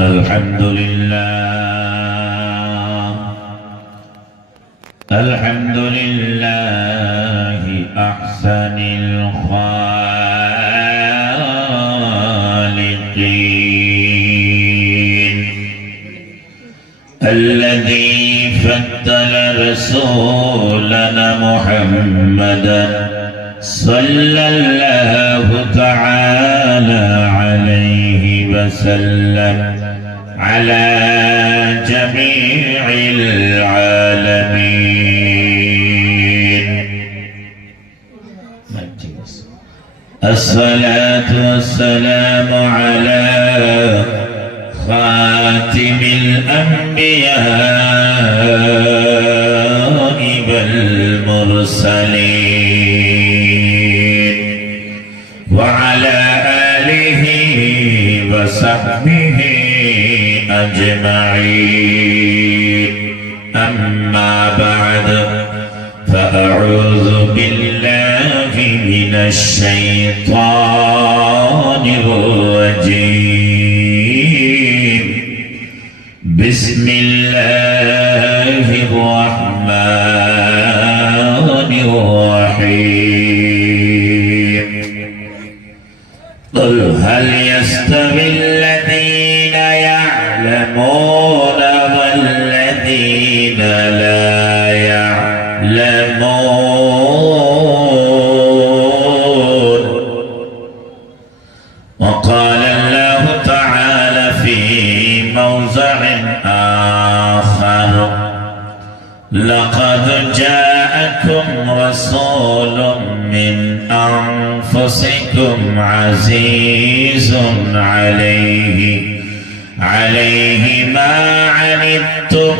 الحمد لله الحمد لله أحسن الخالقين الذي فضل رسولنا محمدا صلى الله تعالى عليه وسلم على جميع العالمين. الصلاة والسلام على خاتم الأنبياء والمرسلين وعلى آله وصحبه أجمعين. أما بعد فأعوذ بالله من الشيطان الرجيم. بسم الله الرحمن الرحيم. قل هل يستوي الذين يعلمون والذين لا يعلمون. وقال الله تعالى في موضع آخر لقد جاءكم رسول من أنفسكم عزيز عليه ما عنتم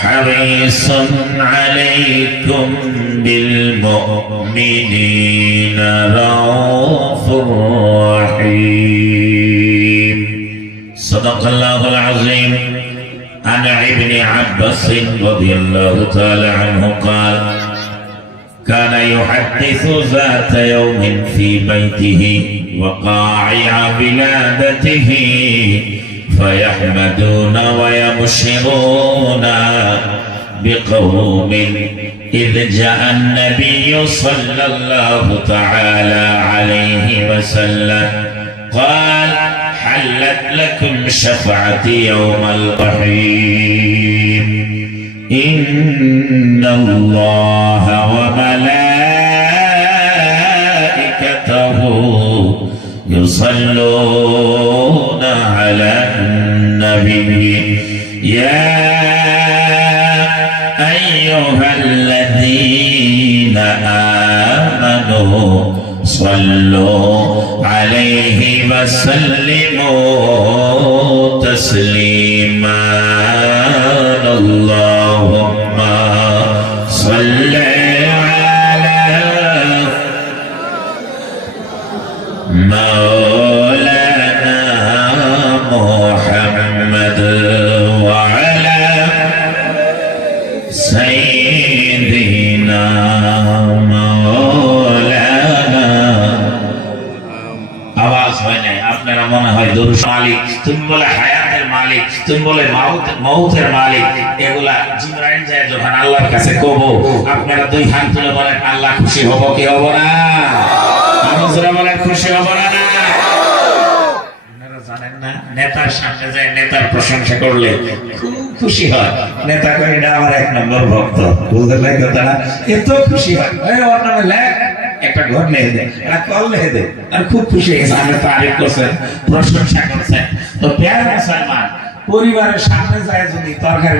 حريص عليكم بالمؤمنين رؤوف رحيم. صدق الله العظيم. عن ابن عباس رضي الله تعالى عنه قال كان يحدث ذات يوم في بيته وقاعع ولادته فيحمدون ويبشرون بقوم إذ جاء النبي صلى الله تعالى عليه وسلم قال حلت لكم شفاعتي يوم القيامة إن الله وملائكته يصلون على النبي يا أيها الذين آمنوا صلوا عليه وسلموا تسليما. اللهم صل على مولانا محمد وعلى سيدنا مولانا. আওয়াজ হয় নাই, আপনারা মনে হয় দরুদ মালিক, তুমি বলে হায়াতের মালিক, তুমি বলে মউতের মালিক, এগুলা জিবরাইল যায় যখন আল্লাহর কাছে কব, আপনারা দুই হাত তুলে বলেন আল্লাহ খুশি হব কি হব না? আমি জোরে বলেন খুশি হব না? আপনারা জানেন না নেতার সামনে যায় নেতার প্রশংসা করলে খুব খুশি হয়। নেতা কই না আমার এক নম্বর ভক্ত, বুঝলেন কথাটা? এত খুশি হয়, এই ওর নামে লেখ একটা ঘর নিয়ে দেয়, একটা কল নিয়ে দেয়, আর খুব খুশি হয়েছে। আপনি তারিফ করছেন, প্রশংসা করছেন। তো প্যারা মুসলমান পরিবারের সামনে যায় যদি তরকারি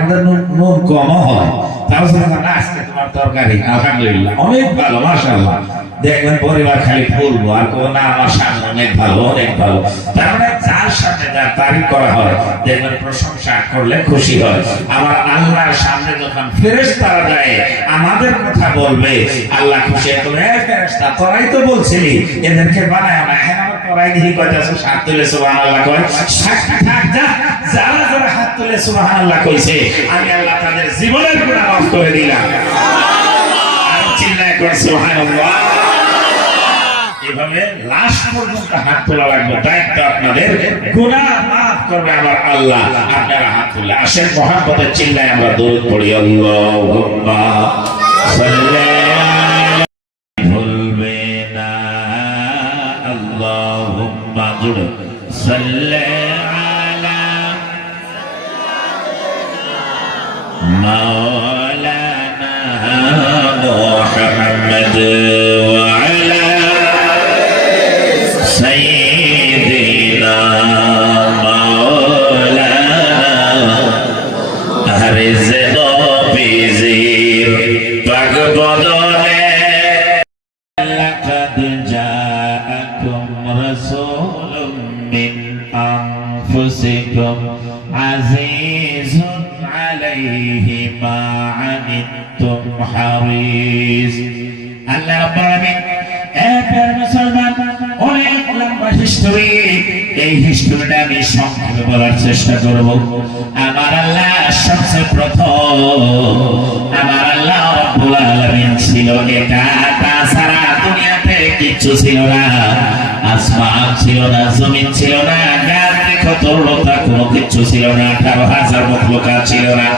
নুন কম হয়, তাও না আজকে তোমার তরকারি আলহামদুলিল্লাহ অনেক ভালো মাশাআল্লাহ, দেখবেন পরিবার খালি বলবো আর কেউ না আমার সামনে অনেক ভালো অনেক ভালো। তার মানে যার সামনে যার তারিফ করা হয় দেখবেন প্রশংসা করলে খুশি হয়। আমার আল্লাহর সামনে যখন ফেরেশতারা যায় আমাদের কথা বলবে আল্লাহ খুশি হয়। তুমি ফেরেশতা তোরাই তো বলছিলি এদেরকে বানায় না, এখন আমার তোরাই দিহি কইতাছে হাত তুলে সুবহানাল্লাহ কয়, সাক্ষী থাক যা, যারা যারা হাত তুলে সুবহানাল্লাহ কইছে আমি আল্লাহ তাদের জীবনের গুনাহ মাফ করে দিলাম। আর চিল্লায় কর সুবহানাল্লাহ। হবে, লাশ পর্যন্ত হাত তোলা লাগবে, দায়িত্ব আপনাদের। গুনাহ মাফ করবে আমার আল্লাহ, আপনারা হাত তুলে আসেন, মহব্বতের চিল্লায় আমরা দরুদ পড়ি। আল্লাহুম্মা সাল্লি আলা, ভুলবে না, আল্লাহুম্মা জুড়ে সাল্লি আলা মাওলানা মুহাম্মদ ওয়া আলা সাইয়্যিদিনা মাওলানা রিজক বিজির পাক বদলে লাকাদ জাআকুম রাসূলুম মিন আনফুসিকুম আজিজুন আলাইহি মা আনিতুম হারিস। আল্লাহ রাব্বুল আলামিন এর মুসলমান অনেক লম্বা হিস্টরি, এই হিস্টরিটা আমি সংক্ষেপে বলার চেষ্টা করব। আমার আল্লাহ সবচেয়ে প্রথম, আমার আল্লাহ রাব্বুল আলামিন ছিল একা, তাছাড়া দুনিয়াতে কিচ্ছু ছিল না। আসমান ছিল না, জমিন ছিল না, গাছ তরলতা কোনো কিছু ছিল না, 18,000 মখলুকাত ছিল না।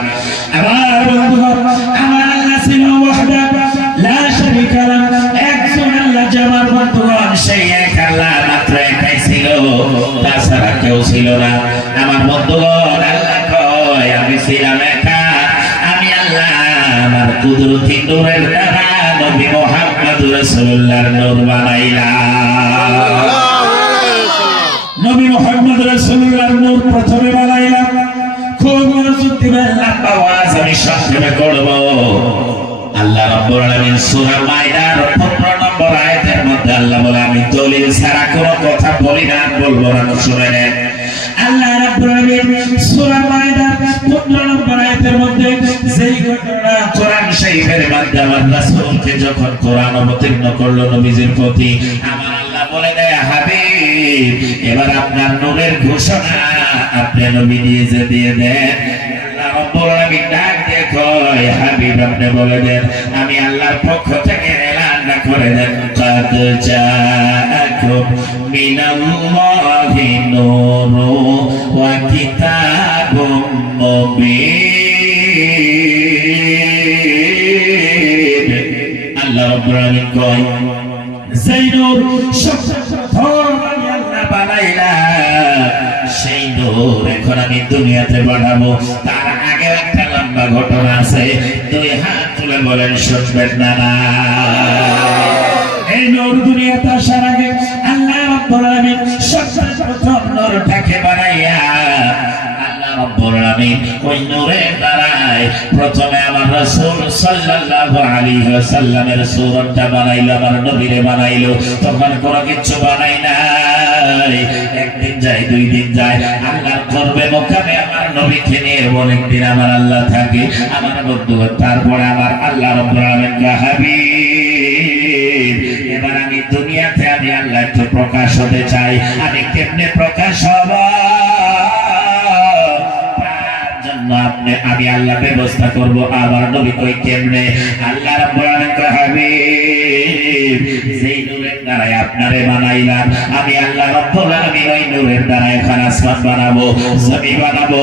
আমার বন্ধুগণ, আমার আল্লাহ ছিল ওয়াহদাহু লা শারীকা লাহু, একজন আল্লাহ যার বন্ধুগণ সেই এক আল্লাহ মাত্র একাই ছিল, তাছাড়া কেউ ছিল না। আমার বন্ধুগণ, আল্লাহ কয় আমি ছিলাম একা, আমি আল্লাহ আমার কুদরতি নূরের দ্বারা নবী মুহাম্মদ রাসূলুল্লাহর নূর বানাইলাম। নবী মুহাম্মদ রাসূলুল্লাহর নূর প্রথমে বানাইলাম। খুব মনোযোগ দিবেন, লম্বা ওয়াজ আমি সংক্ষেপে করব। আল্লাহ রাব্বুল আলামিন সূরা মাইদার 15 নম্বর আয়াতের মধ্যে আল্লাহ বলে, আমি দলিল ছাড়া কোনো কথা বলি না, বলবো না, শুনে নেন। আল্লাহ রাব্বুল আলামিন সূরা মাইদার 15 নম্বর আয়াতের মধ্যে যেই ঘটনা কোরআন শরীফের মধ্যে আমার রাসূলকে যখন কোরআন অবতীর্ণ করলো নবীজির প্রতি, আমার আল্লাহ বলে দেয়, হাবিব এবার আপনার নূরের ঘোষণা আপনি নবী দিয়ে দেন। আল্লাহ রাব্বুল আলামিন ডাক দিয়ে কয়, হাবিব আপনি বলে দেন, আমি আল্লাহর পক্ষ থেকে এলান করে দেন, কাদ জাআকুম মিনাল্লাহি নূরুন ওয়া কিতাবুম মুবিন। আল্লাহ রাব্বুল আলামিন কয়, যেই নূর সবচেয়ে আল্লাহ বানাইলাম, সেই নূর এখন আমি দুনিয়াতে বানাবো। তার আগে একটা লম্বা ঘটনা আছে, 2 হাত তুলে বলেন শুনবেন না? এই নূর দুনিয়াতে আসার আগে আল্লাহ রাব্বুল আলামিন সবচেয়ে প্রথম নূরটাকে বানাইয়া আল্লাহ রাব্বুল আলামিন ওই নূরের দ্বারাই প্রথমে আমার রাসূল সাল্লাল্লাহু আলাইহি ওয়াসাল্লামের সুরতটা বানাইলো, আমার নবীরে বানাইলো। তখন কোনো কিছু বানাই নাই। একদিন যায়, 2 দিন যায়, আল্লাহর করবে মোকামে আমার নবীকে নিয়ে অনেকদিন আমার আল্লাহ থাকে, আমার বন্ধু। তারপরে আমার আল্লাহ রাব্বুল আলামিন হাবিব এবার আমি দুনিয়াতে আমি আল্লাহ একটু প্রকাশ হতে চাই। আমি কেমনে প্রকাশ হব? আপনি আমি আল্লাহ ব্যবস্থা করব। আমার নবী কই কেমনে? আল্লাহ রাব্বুল আলামিন হাবিব যেই নূরের দ্বারা আপনারে বানাইলাম, আমি আল্লাহ রাব্বুল আলামিন ওই নূরের দ্বারা এখন আসমান বানাবো, জমিন বানাবো।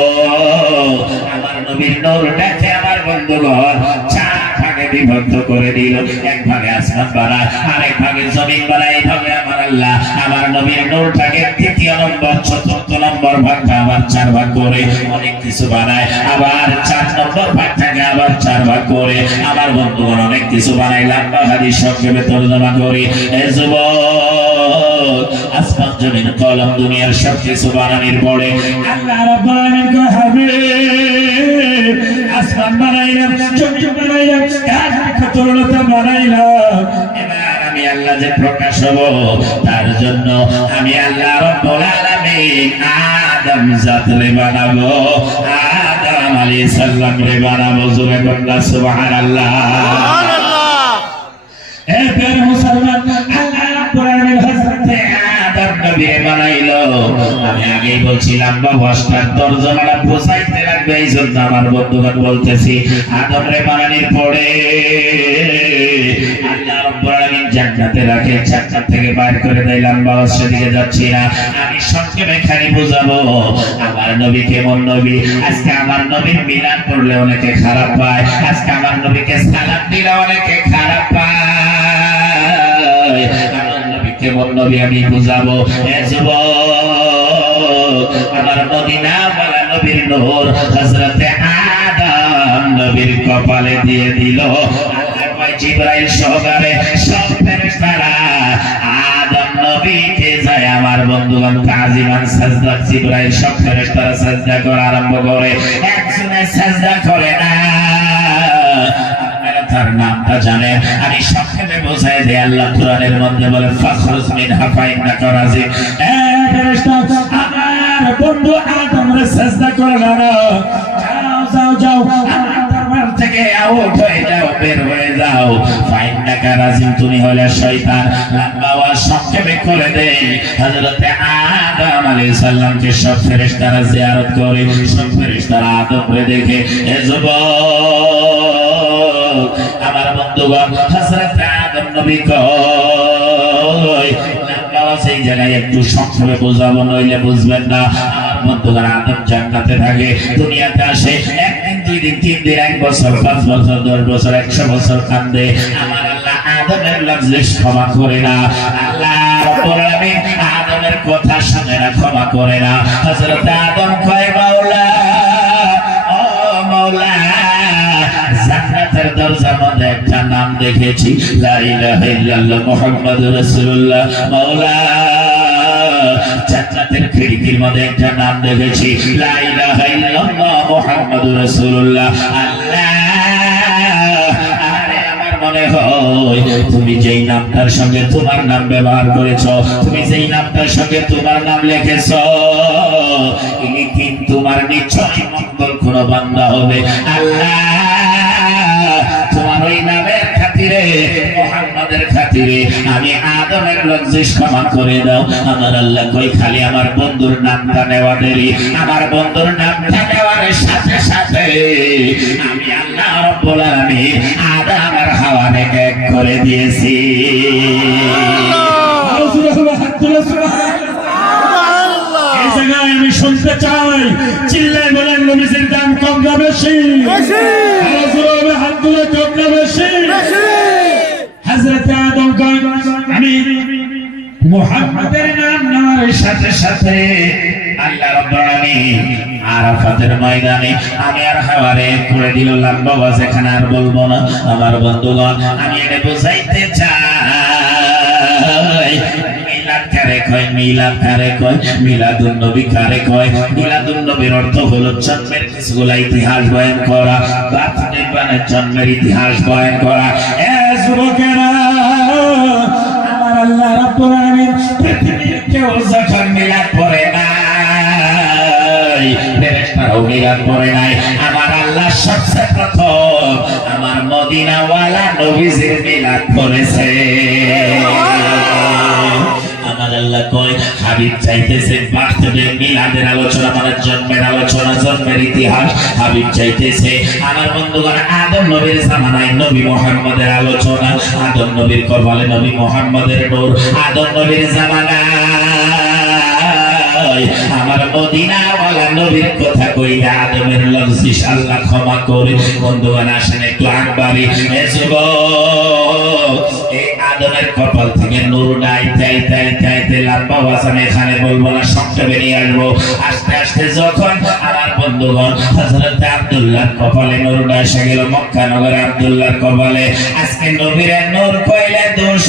আমার নবীর নূরটাকে আমার বন্ধুগণ 4 ভাগে বিভক্ত করে দিল। এক ভাগে আসমান বানায়, আরেক ভাগে জমিন বানায়। এইভাবে আমার আল্লাহ আমার নবীর নূরটাকে 3য় নম্বর 4র্থ নম্বর ভাগটা আবার 4 ভাগ করে অনেক কিছু বানায়। আবার 4 নম্বর ভাগটাকে আবার 4 ভাগ করে আমার বন্ধুগণ অনেক কিছু বানায়। লম্বা হাদিস সংক্ষেপে তর্জমা করি। এ যুবক, আসমান জমিন কলম দুনিয়ার সব কিছু বানানোর পরে আল্লাহ রাব্বুল আলামিন হাবিব আসমান বানাইলাম, জমিন বানাইলাম, তরলতা বানাইলাম। এবার আমি আল্লাহ যে প্রকাশ হব, তার জন্য আমি আল্লাহ রাব্বুল আলামিন আদম জাতরে বানাবো, আদম আলাইহিস সালাম রে বানাবো। জোরে বললা সুবহানাল্লাহ। এবার মুসলমান আল্লাহ রাব্বুল আলামিন হযরতে আদম নবীরে বানাইলো। আমি আগেই বলছিলাম বাবাস্টার তরজমাটা বোঝাইতে লাগবে, এই জন্য আমার বন্ধুগণ বলতেছি, আদম রে বানানোর পরে আল্লাহ রাব্বুল আলামিন জান্নাতে রাখে, জান্নাত থেকে বাইর করে দিলাম, বাবা সেদিকে যাচ্ছি না। আমি সংক্ষেপে খালি বুঝাবো আমার নবী কেমন নবী। আজকে আমার নবীর মিলাদ করলে অনেকে খারাপ পায়, আজকে আমার নবীকে সালাম দিলে অনেকে খারাপ পায়। আমার নবী কেমন নবী আমি বুঝাবো। এ যুবক, আমার মদিনা ওয়ালা নবীর নূর হযরতে আদম নবীর কপালে দিয়ে দিল। আল্লাহ কয় জিবরাইল সহকারে সব ফেরেশতারা আদম নবীকে যায় আমার বন্ধুগণ তাজিমান সাজদা, জিবরাইল সব ফেরেশতারা সাজদা করা আরম্ভ করে। একজনে সাজদা করে না, তার নামটা জানেন? আমি সংক্ষেপে বোঝাই দেই। আল্লাহ কোরআনের মধ্যে বলে ফাখরুজ মিনহা ফাইন্নাকা রাজিম। এ ফেরেশতা, আমার বন্ধু আদমরে সাজদা করে না, যাও যাও যাও আমার দরবার থেকে আউট হয়ে যাও, বের হয়ে যাও। ফাইন্নাকা রাজিম, তুমি হলে শয়তান। বাবা সংক্ষেপে করে দেই, হযরতে আদম আলাইহিস সালামকে সব ফেরেশতারা জিয়ারত করে, সব ফেরেশতারা আদমরে দেখে। এ যুবক, আমার বন্ধুগণ হযরত আদম নবী কই বাবা, সেই জায়গায় একটু সংক্ষেপে বোঝাবো, নইলে বুঝবেন না। আমার বন্ধুগণ আদম জান্নাতে থাকে, দুনিয়াতে আসে, একদিন দুই দিন তিন দিন, এক বছর, 5 বছর, 10 বছর, 100 বছর কান্দে। আমার আল্লাহ আদমের লজ্জিশ ক্ষমা করে না। আল্লাহ রাব্বুল আলামিন আদমের কথা শুনে না, ক্ষমা করে না। হযরত আদম কয় মাওলা, ও মাওলা, জান্নাতের দরজার মধ্যে একটা নাম দেখেছি, লা ইলাহা ইল্লাল্লাহ মুহাম্মাদুর রাসূলুল্লাহ। মাওলা, জান্নাতের খিড়কির মধ্যে একটা নাম দেখেছি, লা ইলাহা ইল্লাল্লাহ মুহাম্মাদুর রাসূলুল্লাহ। আল্লাহ, আরে আমার মনে হয় তুমি যেই নামটার সঙ্গে তোমার নাম ব্যবহার করেছো, তুমি যেই নামটার সঙ্গে তোমার নাম লিখেছো, এই দিন তোমার নিশ্চয় মঙ্গল কোন বান্দা হবে। আল্লাহ, তোমার ওই নামের খাতিরে, মুহাম্মাদের খাতিরে আমি আদমের লজ্জিশ ক্ষমা করে দাও। আমার আল্লাহ কই খালি আমার বন্ধুর নামটা নেওয়া দেরি, আমার বন্ধুর নামটা নেওয়ার সাথে সাথে আমি আল্লাহ রাব্বুল আলামিন আদম আর হাওয়াকে এক করে দিয়েছি। এই জায়গায় আমি শুনতে চাই, চিল্লায় বলেন নবীজির দাম কম না বেশি? হাত তুলে কম না বেশি? হযরত আদম কয় আমি মুহাম্মাদের নাম নেওয়ার সাথে সাথে আল্লাহ রাব্বুল আলামিন আরাফাতের ময়দানে আমি আর হাওয়ারে করে দিল। লম্বা ওয়াজ এখানে আর বলবো না। আমার বন্ধুগণ, আমি এটা বুঝাইতে চাই, মিলাদ কারে কয়, মিলাদ কারে কয়, মিলাদুন নবী কারে কয়। মিলাদুন নবীর অর্থ হলো জন্মের কিছুগুলা ইতিহাস বয়ান করা, বার্থডে মানে জন্মের ইতিহাস বয়ান করা। এ যুবকেরা, আমার আল্লাহ রাব্বুল আলামিন পৃথিবীর কেউ যখন মিলাদ পড়ে নাই, ফেরেশতারাও মিলাদ পড়ে নাই, আমার আল্লাহ সবচেয়ে প্রথম আমার মদিনাওয়ালা নবীজির মিলাদ পড়েছে। আমার আল্লাহ কয় হাবিব চাইতেছে বার্থডে মিলাদের আলোচনা, মানে জন্মের আলোচনা, জন্মের ইতিহাস হাবিব চাইতেছে। আমার বন্ধুগণ, আদম নবীর জামানায় নবী মুহাম্মদের আলোচনা, আদম নবীর কপালে নবী মুহাম্মদের নূর। আদম নবীর জামানায় আমার মদিনাওয়ালা নবীর কথা কইলে আদমের লজ্জিশ আল্লাহ ক্ষমা করে। বন্ধুগণ আসেন একটু আকবারি। এ যুবক, এই আদমের কপাল থেকে নূর ডাইতে লম্বা ওয়াজ আমি এখানে বলবো না, সংক্ষেপে নিয়ে আসবো। আস্তে আস্তে যখন আমার বন্ধুগণ হযরত আব্দুল্লাহর কপালে নূর এসে গেল, মক্কা নগরে আব্দুল্লাহর কপালে আজকে নবীর নূর কইলে দোষ,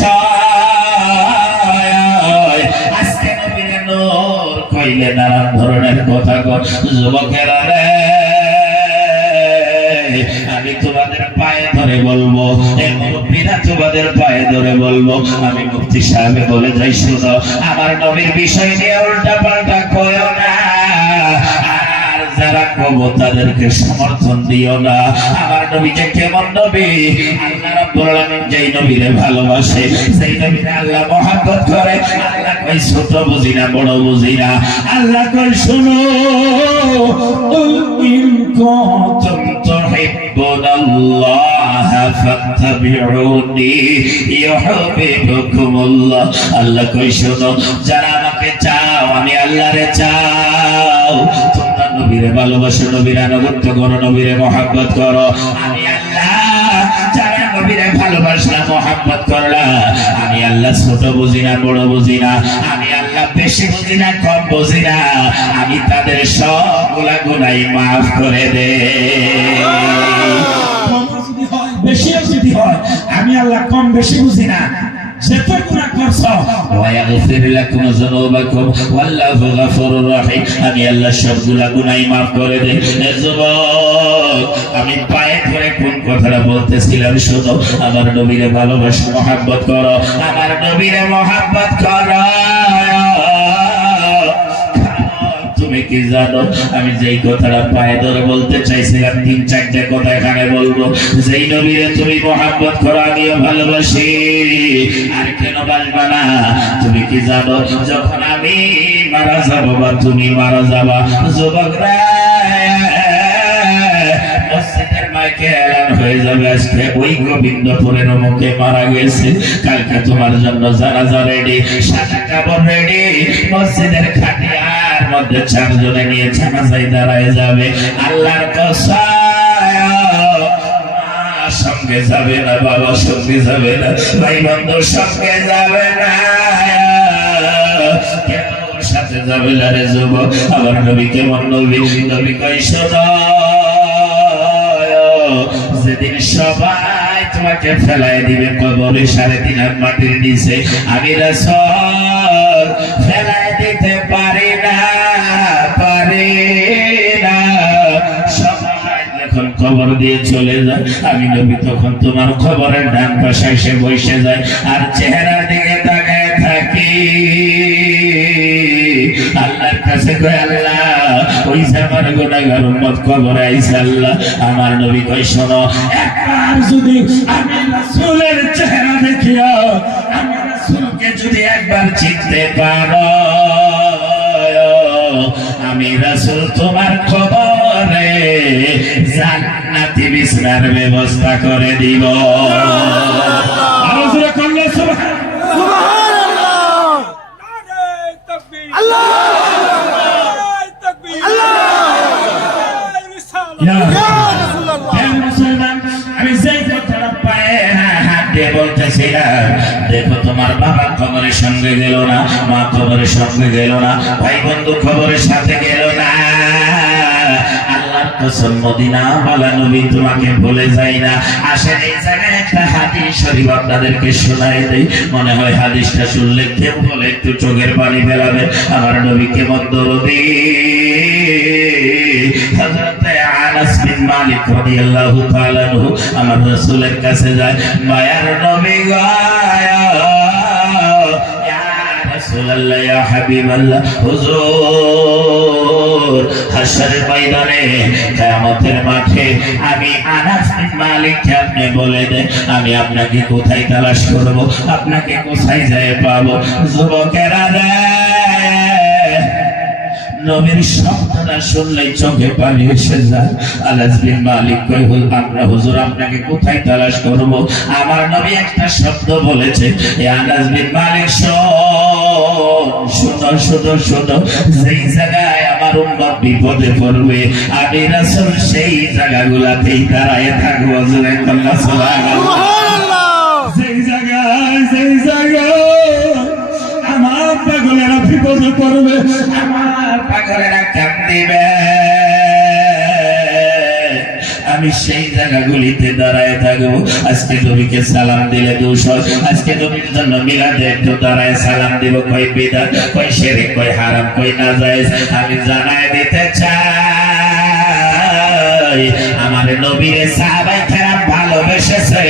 আজকে নবীর নূর কইলে নানান ধরনের কথা কর। যুবকেরা রে, আমি তোমাদের পায়ে ধরে বলবো, মুরব্বীরা তোমাদের পায়ে ধরে বলবো, আমি মুফতি সাহেব বলে যাই, শুনো আমার নবীর বিষয় নিয়ে উল্টা পাল্টা কয়ো না, আর যারা কবো তাদেরকে সমর্থন দিও না। আমার নবী যে কেমন নবী, আল্লাহ রাব্বুল আলামিন যেই নবীরে ভালোবাসে, সেই নবীরে আল্লাহ মহব্বত করে। আল্লাহ কই ছোট বুঝি না বড় বুঝি না। আল্লাহ কই শোনো, ইন কুনতুম তুহিব্বুনাল্লাহ ফাত্তাবিউনি ইউহিব্বুকুমুল্লাহ। আল্লাহ কই শোনো, যারা আমাকে চাও আমি আল্লাহরে চাও, তোমরা নবীরে ভালোবাসো, নবীর আনুগত্য করো, নবীরে মহব্বত করো, আমি আল্লাহ যারা নবীরে ভালোবাসলা মহব্বত করলা, আমি আল্লাহ ছোট বুঝি না বড় বুঝি না, আমি আল্লাহ বেশি বুঝি না কম বুঝি না, আমি তাদের সবগুলা গুনাহ মাফ করে দে। বেশি যদি হয় আমি আল্লাহ কম বেশি বুঝি না, যত গুনাহ করছো ওয়ায়াগফির লাকুম যুনুবাকুম ওয়াল্লাহু গফুরুর রহিম, আমি আল্লাহ সবগুলা গুনাহ মাফ করে দেই। যুবক, আমি পায়ে ধরে কোন কথাটা বলতেছিলাম শোনো, আমার নবীরে ভালোবাসো, মহব্বত করো, আমার নবীরে মহব্বত করো। তুমি কি জানো আমি যেই কথাটা পায়ে ধরে বলতে চাইছিলাম, 3-4টা কথা এখানে বলবো। যেই নবীরে তুমি মহব্বত করো আমিও ভালোবাসি, আর কেন বাসবা না? তুমি কি জানো যখন আমি মারা যাবো বা তুমি মারা যাবা, যুবকরা মসজিদের মাইকে এলান হয়ে যাবে, আজকে ওই গোবিন্দপুরের মুখে মারা গেছে, কালকে তোমার জন্য জানাজা রেডি, সাদা কাপড় রেডি, মসজিদের খাটিয়ার মধ্যে 4 জনে নিয়ে জানাজায় দাঁড়ায় যাবে। আল্লাহর কসম, সঙ্গে যাবে না, বাবা সঙ্গে যাবে না, ভাই বন্ধু সঙ্গে যাবে না, সাথে যাবে না রে যুবক। আমার নবী কেমন নবী? নবী কই শোনো, যেদিন সবাই তোমাকে ফেলাই দিবে কবরে 3.5 হাত মাটির নিচে, আমি রাসূল ফেলাই দিতে পারি না, পারি না। সবাই যখন কবর দিয়ে চলে যায়, আমি নবী তখন তোমার কবরের ডান পাশে এসে বসে যায়, আর চেহারার দিকে তাকায় থাকি। আল্লাহর কাছে কই, আল্লাহ ওই যে আমার গুনাহগার উম্মত কবরে আইছে, আল্লাহ আমার নবী কই শোনো, একবার যদি আমি রাসূলের চেহারা দেখিয়া আমি রাসূলকে যদি একবার চিনতে পারো, আমি রাসূল তোমার কবরে জান্নাতি বিছানার ব্যবস্থা করে দিব। আওয়াজ করে কল্লা সুবহানাল্লাহ, নারে তাকবীর, আল্লাহ তাকবীর, আল্লাহ রাসূলুল্লাহ। আমি যেই কথাটা পায়ে হাত দিয়ে বলতেছিলাম, দেখো তোমার বাবা কবরের সঙ্গে গেল না, মা কবরের সঙ্গে গেল না, ভাই বন্ধু কবরের সাথে গেল না। আল্লাহর কসম, মদিনা ওয়ালা নবী তোমাকে ভুলে যায় না। আসেন এই জায়গায় একটা হাদিস শরীফ আপনাদেরকে শোনাই দেই, মনে হয় হাদিসটা শুনলে কেউ বলে একটু চোখের পানি ফেলাবে। আমার নবী কেমন দরদী। হযরত আনাস বিন মালিক রাদিয়াল্লাহু তাআলা আনহু আমার রাসূলের কাছে যায়, মায়ার নবী গো, ইয়া রাসূলুল্লাহ, ইয়া হাবিবাল্লাহ, হুজুর হাশরের ময়দানে কিয়ামতের মাঠে আমি আনাস বিন মালিককে আপনি বলে দেন, আমি আপনাকে কোথায় তালাশ করব, আপনাকে কোথায় যায় পাবো। যুবকেরা রে, নবীর শব্দটা শুনলেই চোখে পানি এসে যায়। আনাস বিন মালিক কই, আমরা হুজুর আপনাকে কোথায় তালাশ করব? আমার নবী একটা শব্দ বলেছে, এ আনাস বিন মালিক শোনো শোনো শোনো, যেই জায়গায় আমার উম্মত বিপদে পড়বে আমি রাসূল সেই জায়গাগুলোতেই দাঁড়ায় থাকবো। জোরে আল্লাহ সুবহানাল্লাহ। যেই জায়গায় আমার পাগলেরা বিপদে পড়বে, আমার পাগলেরা কাঁদিবে, আমি সেই জায়গাগুলিতে দাঁড়ায় থাকবো। আজকে নবীকে সালাম দিলে দূষণ, আজকে নবীর জন্য মিলাদে একটু দাঁড়ায় সালাম দিব, কই বিদআত, কই শিরক, কই হারাম, কই নাজায়েজ, আমি জানায় দিতে চাই। আমার নবীরে সাহাবায়ে কেরাম ভালোবেসেছে,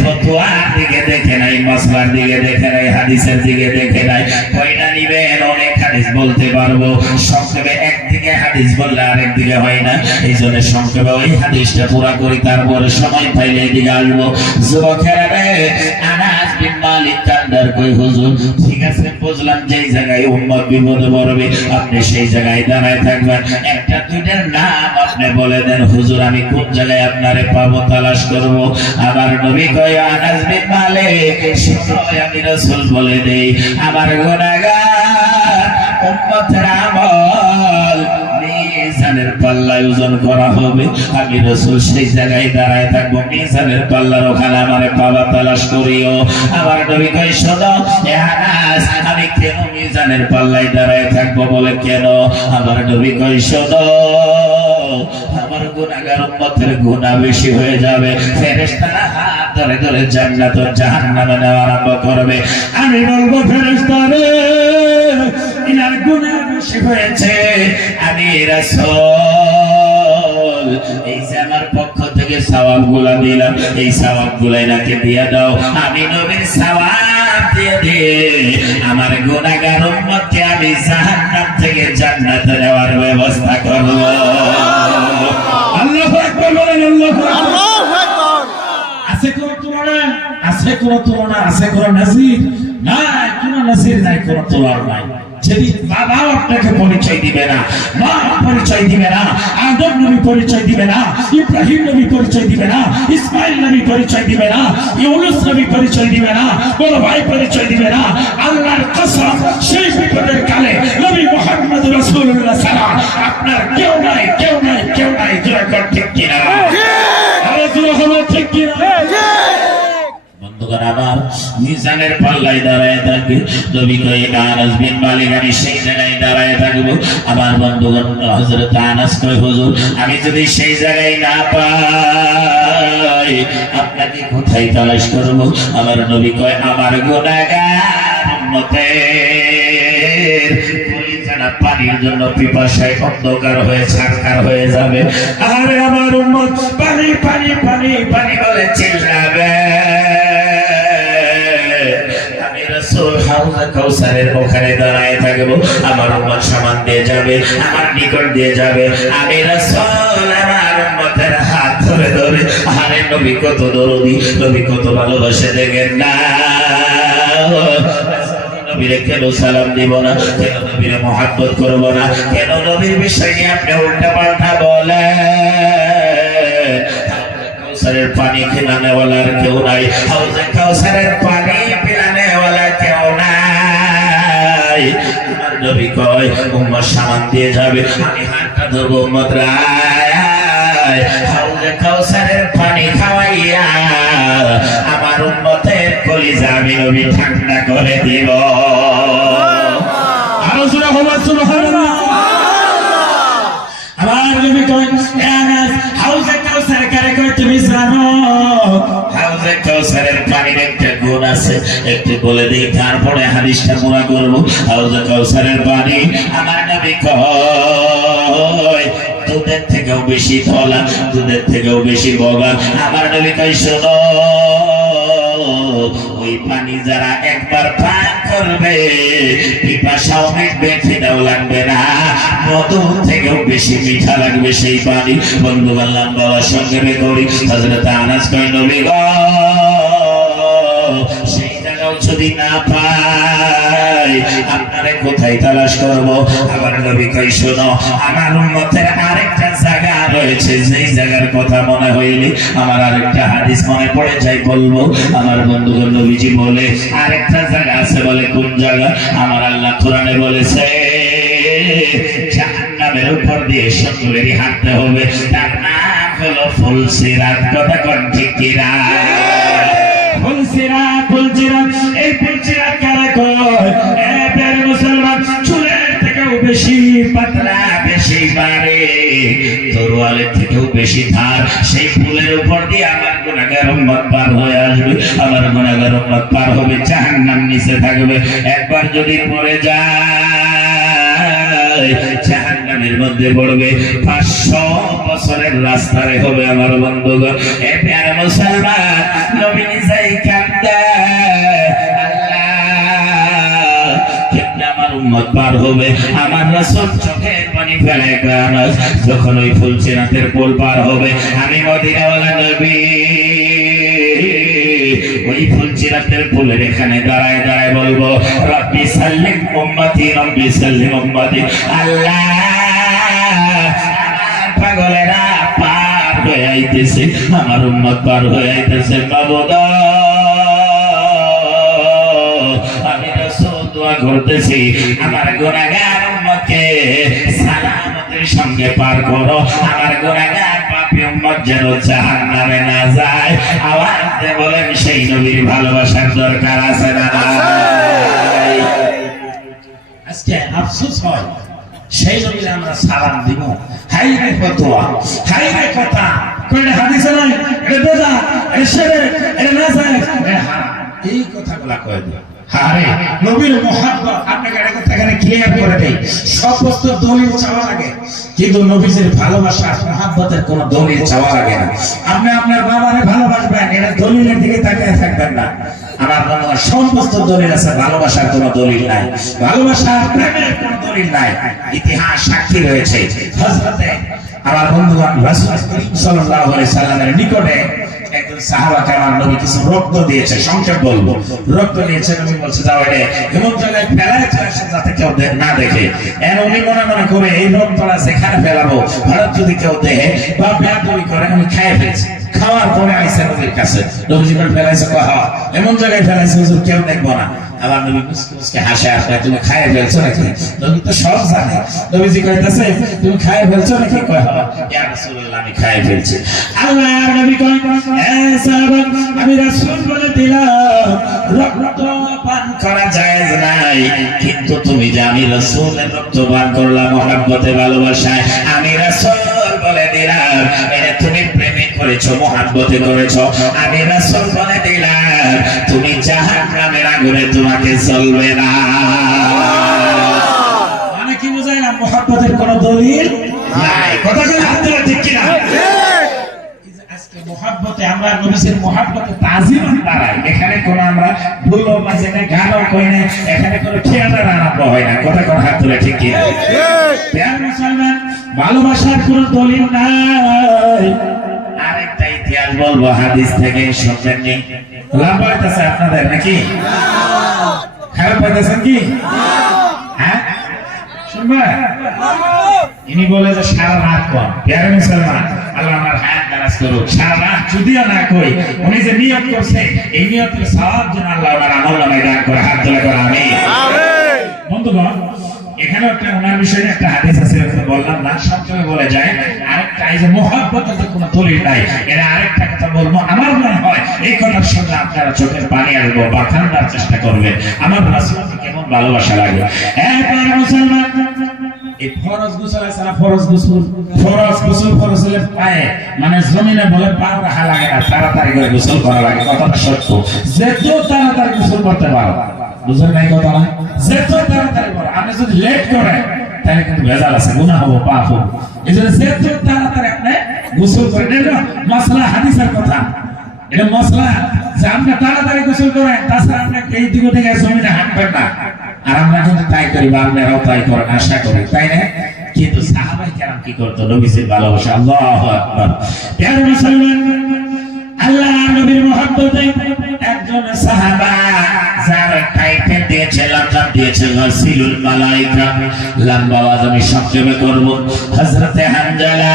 ফতোয়ার দিকে দেখে নাই, মাসলার দিকে দেখে নাই, হাদিসের দিকে দেখে নাই। কয়টা নিবেন? অনেক হাদিস বলতে পারবো, সংক্ষেপে একদিকে হাদিস বললে আরেক দিকে হয় না, এই জন্য সংক্ষেপে ওই হাদিসটা পুরা করি, তারপরে সময় পাইলে এদিকে আসবো। যুবকেরা রে, আনাস বিন মালিক মালিক কান্দার কই হুজুর ঠিক আছে বুঝলাম যেই জায়গায় উম্মত বিপদে পড়বে আপনি সেই জায়গায় দাঁড়ায় থাকবেন একটা দুইটার নাম আপনি বলে দেন হুজুর আমি কোন জায়গায় আপনারে পাবো তালাশ করব আমার নবী কয় আনাস বিন মালিক সময় আমি রাসূল বলে দেই আমার গুনাহগার উম্মতের আমল মিজানের পাল্লায় ওজন করা হবে আমি রাসূল সেই জায়গায় দাঁড়ায় থাকবো মিজানের পাল্লার ওখানে আমারে পাওয়া তালাশ করিও আমার নবী কয় শোনো এ আনাস আমি কেন মিজানের পাল্লায় দাঁড়ায় থাকবো বলে কেন আমার নবী কয় শোনো আমার গুনাহগার উম্মতের গুনাহ বেশি হয়ে যাবে ফেরেশতারা হাত ধরে ধরে জান্নাত ও জাহান্নামে নেওয়া আরম্ভ করবে আমি বলবো ফেরেশতারে ইনার গুনাহ বেশি হয়েছে আমি রাসূল এই যে আমার পক্ষ থেকে সওয়াবগুলো দিলাম এই সওয়াবগুলো এনাকে দিয়ে দাও আমি নবীর সওয়াব দিয়ে দিয়ে আমার গুনাহগার উম্মতকে আমি জাহান্নাম থেকে জান্নাতে নেওয়ার ব্যবস্থা করব আল্লাহু আকবার বলেন আল্লাহু আকবার আছে কোন তুলনা আছে কোন তুলনা আছে কোন নজির নাই কোন নজির নাই কোন তুলনা নাই যেদিন বাবা আপনাকে পরিচয় দিবে না মা পরিচয় দিবে না আদম নবী পরিচয় দিবে না ইব্রাহিম নবী পরিচয় দিবে না ইসমাইল নবী পরিচয় দিবে না ইউনূস নবী পরিচয় দিবে না বড় ভাই পরিচয় দিবে না আল্লাহর কসম সেই বিপদের কালে নবী মুহাম্মদ রাসূলুল্লাহ সাল্লাল্লাহু আলাইহি ওয়াসাল্লাম আপনার কেউ নাই কেউ নাই কেউ নাই জোরে কর ঠিক কিনা আরে জোরে হবে ঠিক কিনা বন্ধুগণ আমার মিজানের পাল্লায় দাঁড়ায় থাকবে নবী কয় আনাস বিন মালিক আমি সেই জায়গায় দাঁড়ায় থাকবো আমার বন্ধুগণ হযরত আনাস কয় হুজুর আমি যদি সেই জায়গায় না পাই আপনাকে কোথায় তালাশ করব আমার নবী কয় আমার গুনাহগার উম্মতের কলিজাটা পানির জন্য পিপাসায় অন্ধকার হয়ে ছারখার হয়ে যাবে আরে আমার উম্মত পানি পানি পানি পানি বলে চিল্লাবে রাসূল হাউজে কাউসারের ওখানে দাঁড়ায় থাকবো আমার উম্মত সামান দিয়ে যাবে আমার নিকট দিয়ে যাবে আমি রাসূল আমার উম্মতের হাত ধরে ধরে আরে নবী কত দরদি নবী কত ভালোবাসে দেখেন না নবীরে কেন সালাম দিব না কেন নবীরে মহব্বত করব না কেন নবীর বিষয় নিয়ে আপনি উল্টা পাল্টা বলেন কাউসারের পানি খেলানে ওয়ালার কেউ নাই হাউজে কাউসারের পানি পিলানে ওয়ালা কেউ নাই আমার নবী কয় উম্মত সামান দিয়ে যাবে আমি হাতটা ধরবো উম্মত রায় হাউজে কাউসারের পানি খাওয়াইয়া আমার উম্মতের কলিজা আমি নবী ঠান্ডা করে দিব আরো জোরে হবে সুবহানাল্লাহ আমার নবী কয় আনাস হাউজে কাউসার কারে কয় তুমি জানো হাউজে কাউসারের পানির একটা গুণ আছে একটু বলে দিই তারপরে হাদিসটা পুরা করব হাউজে কাউসারের পানি আমার নবী কয় দুধের থেকেও বেশি ধলা দুধের থেকেও বেশি বগা আমার নবী কয় শোনো ওই পানি যারা একবার পান করবে পিপাসাও মিটবে খিদাও লাগবে না মধুর থেকেও বেশি মিঠা লাগবে সেই পানি বন্ধু বললাম বাবার সঙ্গে করি হযরত আনাস কয় নবী গো সেই জায়গাও যদি না পাই আপনারে কোথায় তালাশ করব আমার নবী কয় শোনো আমার উম্মতের আরেকটা জায়গা রয়েছে যেই জায়গার কথা মনে হইলে আমার আরেকটা হাদিস মনে পড়ে যাই বলবো আমার বন্ধুগণ নবীজি বলে আরেকটা জায়গা আছে বলে কোন জায়গা আমার আল্লাহ কোরআনে বলেছে জাহান্নামের উপর দিয়ে সকলেরই হাঁটতে হবে তার নাম হলো ফুলসিরাত কথা কোন ঠিক কিনা ফুলসিরাত ফুলসিরাত এই ফুলসিরাত কারা কয় এ প্রিয় মুসলমান চুলের থেকেও বেশি পাতলা বেশি বাড়ে তরোয়ালের থেকেও বেশি ধার সেই ফুলের উপর দিয়ে আমার গুনাহগার উম্মত পার হয়ে আসবে আমার গুনাহগার উম্মত পার হবে জাহান্নাম নিচে থাকবে একবার যদি পড়ে যায় জাহান্নামের মধ্যে পড়বে 500 বছরের রাস্তায় হবে আমার বন্ধুগণ এ প্রিয় মুসলমান নবী নিজেই কাঁদে উম্মত পার হবে আমার রাসূল চোখের পানি ফেলে আনাস যখন ওই ফুলসিরাতের পুল পার হবে আমি মদিনাওয়ালা নবী ওই ফুলচিরাতের ফুলের এখানে দাঁড়ায় দাঁড়ায় বলবো রব্বি সাল্লিম উম্মতি রব্বি সাল্লিম উম্মতি। আল্লাহ আমার পাগলেরা পার হয়ে আইতেছে, আমার উম্মত পার হয়ে আইতেছে মাবুদ, আমি রাসূল দোয়া করতেছি আমার গুনাহগার উম্মতকে সালামতের সঙ্গে পার করো, আমার গুনাহগার পাপী উম্মত যেন জাহান্নামে না যায়। আওয়াজ দিয়ে বলেন সেই নবীর ভালোবাসার দরকার আছে না নাই? আজকে আফসোস হয় সেই নবীর আমরা সালাম দিব, হাই রে ফতোয়া, হাই রে কথা, কয়টা হাদিসে নাই, এটা বেদা, এটা শিরক, এটা নাজায়েজ, এই কথাগুলা কয় দিও। আরে নবীর মুহাব্বত আপনাকে একটা কথা এখানে ক্লিয়ার করে দেই, সমস্ত দলিল চাওয়া লাগে কিন্তু নবীর ভালোবাসা মুহাব্বতের কোনো দলিল চাওয়া লাগে না। আপনি আপনার বাবারে ভালোবাসবেন, এটা দলিলের দিকে তাকিয়ে থাকবেন না। আমার মনে হয় সমস্ত দলিল আছে, ভালোবাসার কোনো দলিল নাই, ভালোবাসা প্রেমের কোনো দলিল নাই। ইতিহাস সাক্ষী রয়েছে হযরতে আমার বন্ধুগণ রাসূল সাল্লাল্লাহু আলাইহি সাল্লামের নিকটে একজন সাহাবাকে আমার নবী কিছু রক্ত দিয়েছে, সংক্ষেপ বলবো, রক্ত দিয়েছে। নবী বলছে যাও এটা এমন জায়গায় ফেলায় যাতে কেউ না দেখে। উনি মনে মনে করে এই রক্তটা সেখানে ফেলাবো, ভারত যদি কেউ দেখে বা বেয়াদবি করে আমি খেয়ে ফেলছি। খাওয়ার পরে আইসে নবীর কাছে, নবীজি বলে ফেলাইছে এমন জায়গায় ফেলাইছে হুজুর কেউ দেখবো না। আবার নবী মুস্কি মুস্কি হাসে, আসলে তুমি খাইয়ে ফেলছো নাকি? নবী তো সব জানে। নবীজি কইতাছে তুমি খাইয়ে ফেলছো নাকি? কয় হ্যাঁ ইয়া রাসূলুল্লাহ আমি খাইয়ে ফেলছি। আল্লাহ আর নবী কয় এ সাহাবা আমি রাসূল বলে দিলাম রক্ত পান করা জায়েজ নাই, কিন্তু তুমি যে আমি রাসূলের রক্ত পান করলাম মুহাব্বতে ভালোবাসায়, আমি রাসূল বলে দিলাম এটা তুমি প্রেমে করেছো, মুহাব্বতে করেছো, আমি রাসূল বলে দিলাম তুমি জাহান্নামের আগুনে তোমাকে চলবে না। মানে কি বুঝাইলাম? মুহাব্বতের কোনো দলিল নাই। কথা কি হাত ধরে ঠিক কিনা? আজকে মুহাব্বতে আমরা নবীর মুহাব্বতে তাজিম দাঁড়াই, এখানে কোন আমরা ভুলো মাঝে না গানো কই না, এখানে কোনো ঠিকাদার আরম্ভ হয় না। কথা কোন হাত ধরে ঠিক কিনা? প্রিয় মুসলমান, ভালোবাসার কোনো দলিল নাই। আরেকটা ইতিহাস বলবো হাদিস থেকে, শুনবেন নি? লাভ হইতেছে আপনাদের নাকি? খারাপ পাইতেছেন কি? হ্যাঁ শুনবেন? ইনি বলে যে সারা রাত কম। প্রিয় মুসলমান, আল্লাহ আমার হায়াত দারাজ করুক। সারা রাত যদিও না কই, উনি যে নিয়ত করছে এই নিয়তের সওয়াব যেন আল্লাহ আমার আমল নামায় দান করে। হাত তুলে করে আমিন। বন্ধুগণ, এখানে একটা ওনার বিষয়ে একটা হাদিস আছে, বললাম না, সংক্ষেপে বলে যায়। আরেকটা এই যে মুহাব্বতের যে কোনো দলিল নাই, এরা আরেকটা কথা বলবো। আমার মনে হয় এই কথার সঙ্গে আপনারা চোখের পানি আসবো বা ঠান্ডার চেষ্টা করবেন। আমার রাসূলকে কেমন ভালোবাসা লাগে। একবার মুসলমান এই ফরজ গোসল আছে না, ফরজ গোসল ফরজের পায়ে মানে জমিনে বলে পা রাখা লাগে না, তাড়াতাড়ি করে গোসল করা লাগে। কথাটা সত্য, যত তাড়াতাড়ি গোসল করতে পারো, বুঝলেন নাই কথা না? যত তাড়াতাড়ি করো, আপনি যদি লেট করেন তাহলে কিন্তু ভেজাল আছে, গুনাহ হবে, পাপ হবে। এই জন্য যত তাড়াতাড়ি আপনি গোসল করেন, এটা মাসলা হাদিসের কথা, এটা মশলা যে আপনি তাড়াতাড়ি গোসল করেন, তাছাড়া আপনি এই দিক থেকে জমিনে হাঁটবেন না। আর আমরা কিন্তু তাই করি বা আপনারাও তাই করেন, আশা করি, তাই না? কিন্তু সাহাবায়ে কেরাম কি করতো? নবীর ভালোবাসা। আল্লাহু আকবার। প্রিয় মুসলমান, আল্লাহ নবীর মুহাব্বতে একজন সাহাবা যার টাইটেল দিয়েছে, লকাব দিয়েছে রাসূলুল মালায়েকা। লম্বা আওয়াজ আমি সংক্ষেপে করব। হযরতে হানজালা।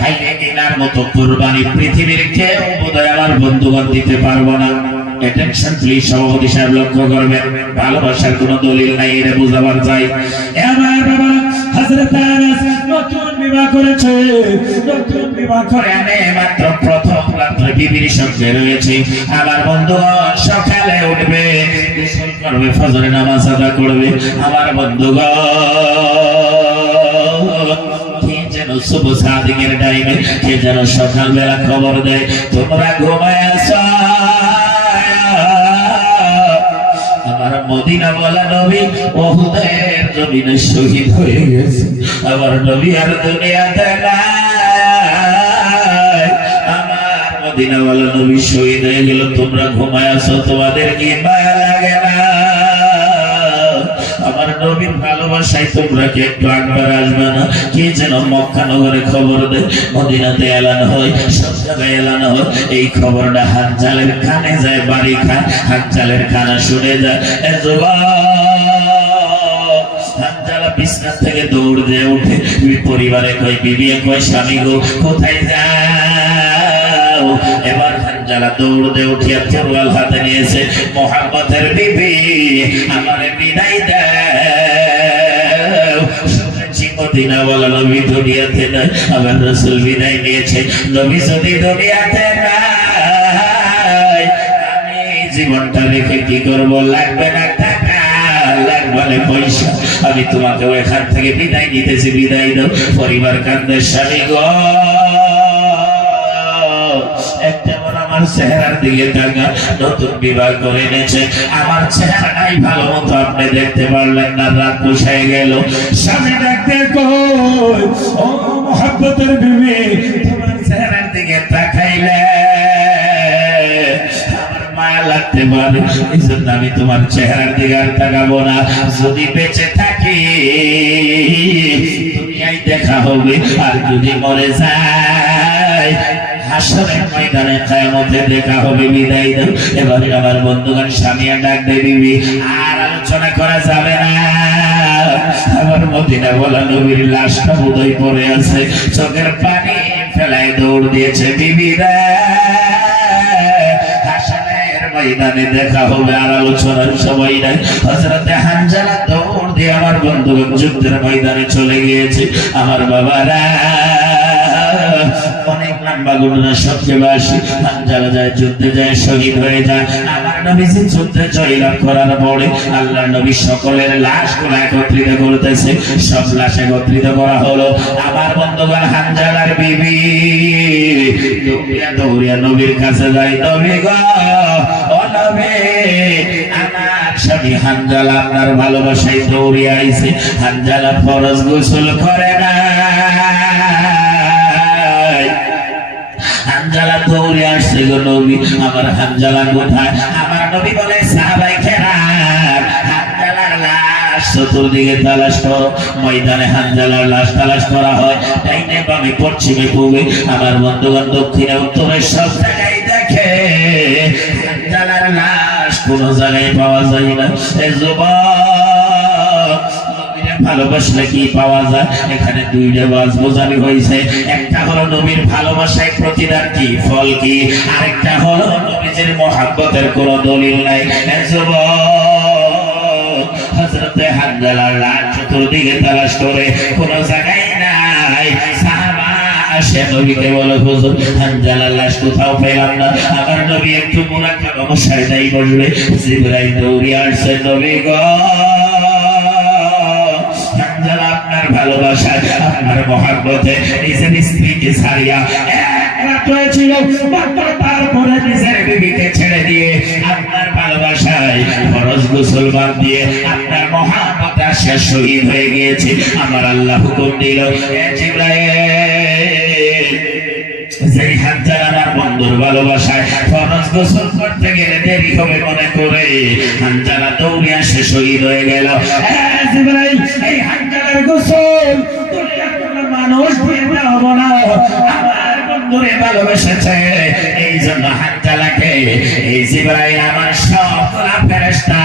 হাইরে এনার মতো কুরবানি পৃথিবীর কেউ বোধহয় আমার বন্ধুগণ দিতে পারবো না। অ্যাটেনশন প্লিজ, সভাপতি সাহেব লক্ষ্য করবেন, ভালোবাসার কোনো দলিল নাই, এটা বুঝাবার চাই। আমার বাবা হযরত আনাস নতুন বিবাহ করেছে, নতুন বিবাহ করে আনে মাত্র প্রথম রাত্রে বিবির সঙ্গে রয়েছে। আমার বন্ধুগণ সকালে উঠবে, গোসল করবে, ফজরের নামাজ আদা করবে। আমার বন্ধুগণ শুভ সাদিকের টাইমে কে যেন সকালবেলা খবর দেয়, তোমরা ঘুমায় আছো। আমার মদিনা বলা নবী উহুদের জমিনে শহীদ হয়ে গেছে। আমার নবী আর দুনিয়াতে নাই। আমার মদিনা বলা নবী শহীদ হয়ে গেল, তোমরা ঘুমায় আছো, তোমাদের কি মায়া লাগে না? আমার নবীর ভালোবাসায় তোমরা কি একটু একবার আসবে না? কে যেন মক্কা নগরে খবর দেয়, মদিনাতে এলান হয়, সব জায়গায় এলান হয়, এই খবরটা হাজ্জালের কানে যায়, বাড়ি খায়, হাজ্জালের কানে শুনে যায়। হাজ্জালা বিছানা থেকে দৌড় দিয়ে উঠে পরিবারে কই, বিবি কই, স্বামী গো কোথায় যাও? এবার হাজ্জালা দৌড় দিয়ে উঠিয়া তরোয়াল হাতে নিয়েছে, মোহাম্মদের বিবি আমারে বিদায় দাও। শুনেছি মদিনাওয়ালা নবী দুনিয়াতে নাই, আমার রাসূল বিদায় নিয়েছে। নবী যদি দুনিয়াতে নাই, আমি জীবনটা রেখে কি করব? লাগবে না টাকা, লাগবে পয়সা, আমি তোমাকে এখান থেকে বিদায় নিতেছি, বিদায় দাও। পরিবার কান্দে, স্বামী গো একটা আমার চেহারার দিকে তাকা, নতুন বিবাহ করে এনেছে, আমার চেহারা নাই ভালো মতো আপনি দেখতে পারলেন না, রাত বসে গেল। স্বামী ডাকতে কই, ও মোহাব্বতের বিবি তোমার চেহারার দিকে তাকাইলে মায়া লাগতে পারে, এই জন্য আমি তোমার চেহারার দিকে আর তাকাবো না। যদি বেঁচে থাকি দুনিয়ায় দেখা হবে, আর যদি মরে যায় হাসরের ময়দানে কিয়ামতে দেখা হবে, বিদায় দাও। এবারে আমার বন্ধুগণ স্বামীয়া ডাক দেয়, বিবি আর আলোচনা করা যাবে না, আমার মদিনা বলা নবীর লাশটা বোধহয় পড়ে আছে, চোখের পানি ফেলায় দৌড় দিয়েছে, বিবি রে ময়দানে দেখা হবে, আর আলোচনার সময় নাই। হযরতে হানজালা দৌড় দিয়ে আমার বন্ধুগণ যুদ্ধের ময়দানে চলে গিয়েছে। আমার বাবারা অনেক লম্বা ঘটনা, সত্যবাসী হানজালা যায়, যুদ্ধে যায়, শহীদ হয়ে যায়। আমার নবীজি যুদ্ধে জয়লাভ করার পরে আল্লাহর নবী সকলের লাশগুলো একত্রিত করতেছে, সব লাশ একত্রিত করা হলো। আমার বন্ধুগণ হানজালার বিবি দৌড়িয়া দৌড়িয়া নবীর কাছে যায়, নবী গো, ও নবী, আমার স্বামী হানজালা আপনার ভালোবাসায় দৌড়িয়ে আইছে। হানজালা ফরজ গোসল করে না, হানজালা দৌড়ে আসছে গো নবী, আমার হানজালা কোথায়? আমার নবী বলে, সাহাবায়ে কেরাম হানজালার লাশ চতুর্দিকে তালাশ করো। ময়দানে হানজালার লাশ তালাশ করা হয়, ডাইনে বামে পশ্চিমে পূবে, আমার বন্ধুগণ দক্ষিণে উত্তরে সব জায়গায় দেখে, হানজালার লাশ কোন জায়গায় পাওয়া যায় না। এই যুবক, ভালোবাসলে কি পাওয়া যায়? এখানে দুইটা বাস বোঝানো হয়েছে, একটা হলো নবীর ভালোবাসায় প্রতিদান কি, ফল কি, আরেকটা হলো নবীর মহব্বতের কোনো দলিল নাই। হযরতে হানজালার লাশ চতুর্দিকে তালাশ করে কোনো জায়গায় নাই। সাহাবা আসে নবীকে বলে, হুজুর হানজালার লাশ কোথাও পেলাম না। আমার নবী একটু মুরাকাবা মুশাহিদায় বসবে, জিবরাইল দৌড়ে আসছে, নবী গো, আপনার ভালোবাসায়, আপনার মহব্বতে নিজের স্ত্রীকে ছাড়িয়া এক হয়েছিল, তারপরে নিজের বিবিকে ছেড়ে দিয়ে আপনার ভালোবাসায় ফরজ গোসল বাদ দিয়ে আপনার মহব্বতে সে শহীদ হয়ে গিয়েছে। আমার আল্লাহ হুকুম দিল, জিবরাইল, যেই হানজালা আমার বন্ধুর ভালোবাসায় ফরজ গোসল করতে গেলে দেরি হবে মনে করে হানজালা দৌড়ে আসে শহীদ হয়ে গেল। জিবরাইল, এই হানজালার গোসল দুনিয়ার কোনো মানুষ দিতে হবে না, আমার বন্ধুরে ভালোবেসেছে, এই জন্য হানজালাকে এই জিবরাইল আমার সবগুলা ফেরেশতা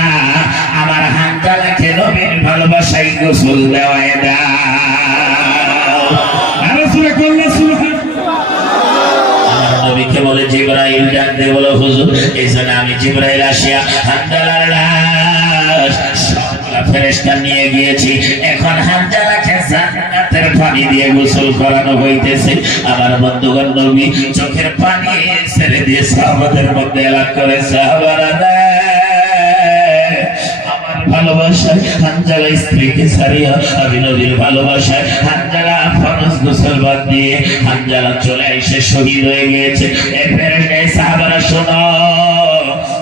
আমার হানজালাকে নবীর ভালোবাসায় গোসল দেওয়ায় দাও। আর সুরে কল্লা সুবহান নবীকে বলে, জিবরাইল ডাক দিয়ে বলো, হুজুর এই জন্য আমি জিবরাইল আসিয়া হানজালার লাশ সবগুলা ফেরেশতা নিয়ে গিয়েছি, এখন হানজালাকে জান্নাতের পানি দিয়ে গোসল করানো হইতেছে। আমার বন্ধুগণ নবী চোখের পানি ছেড়ে দিয়ে সাহাবাদের মধ্যে এলান করে, সাহাবারা আমার ভালোবাসায় হানজালা স্ত্রীকে ছাড়িয়া আমি নবীর ভালোবাসায় হানজালা ফরজ গোসল বাদ দিয়ে হানজালা চলে এসে শহীদ হয়ে গিয়েছে। সাহাবারা শোনো,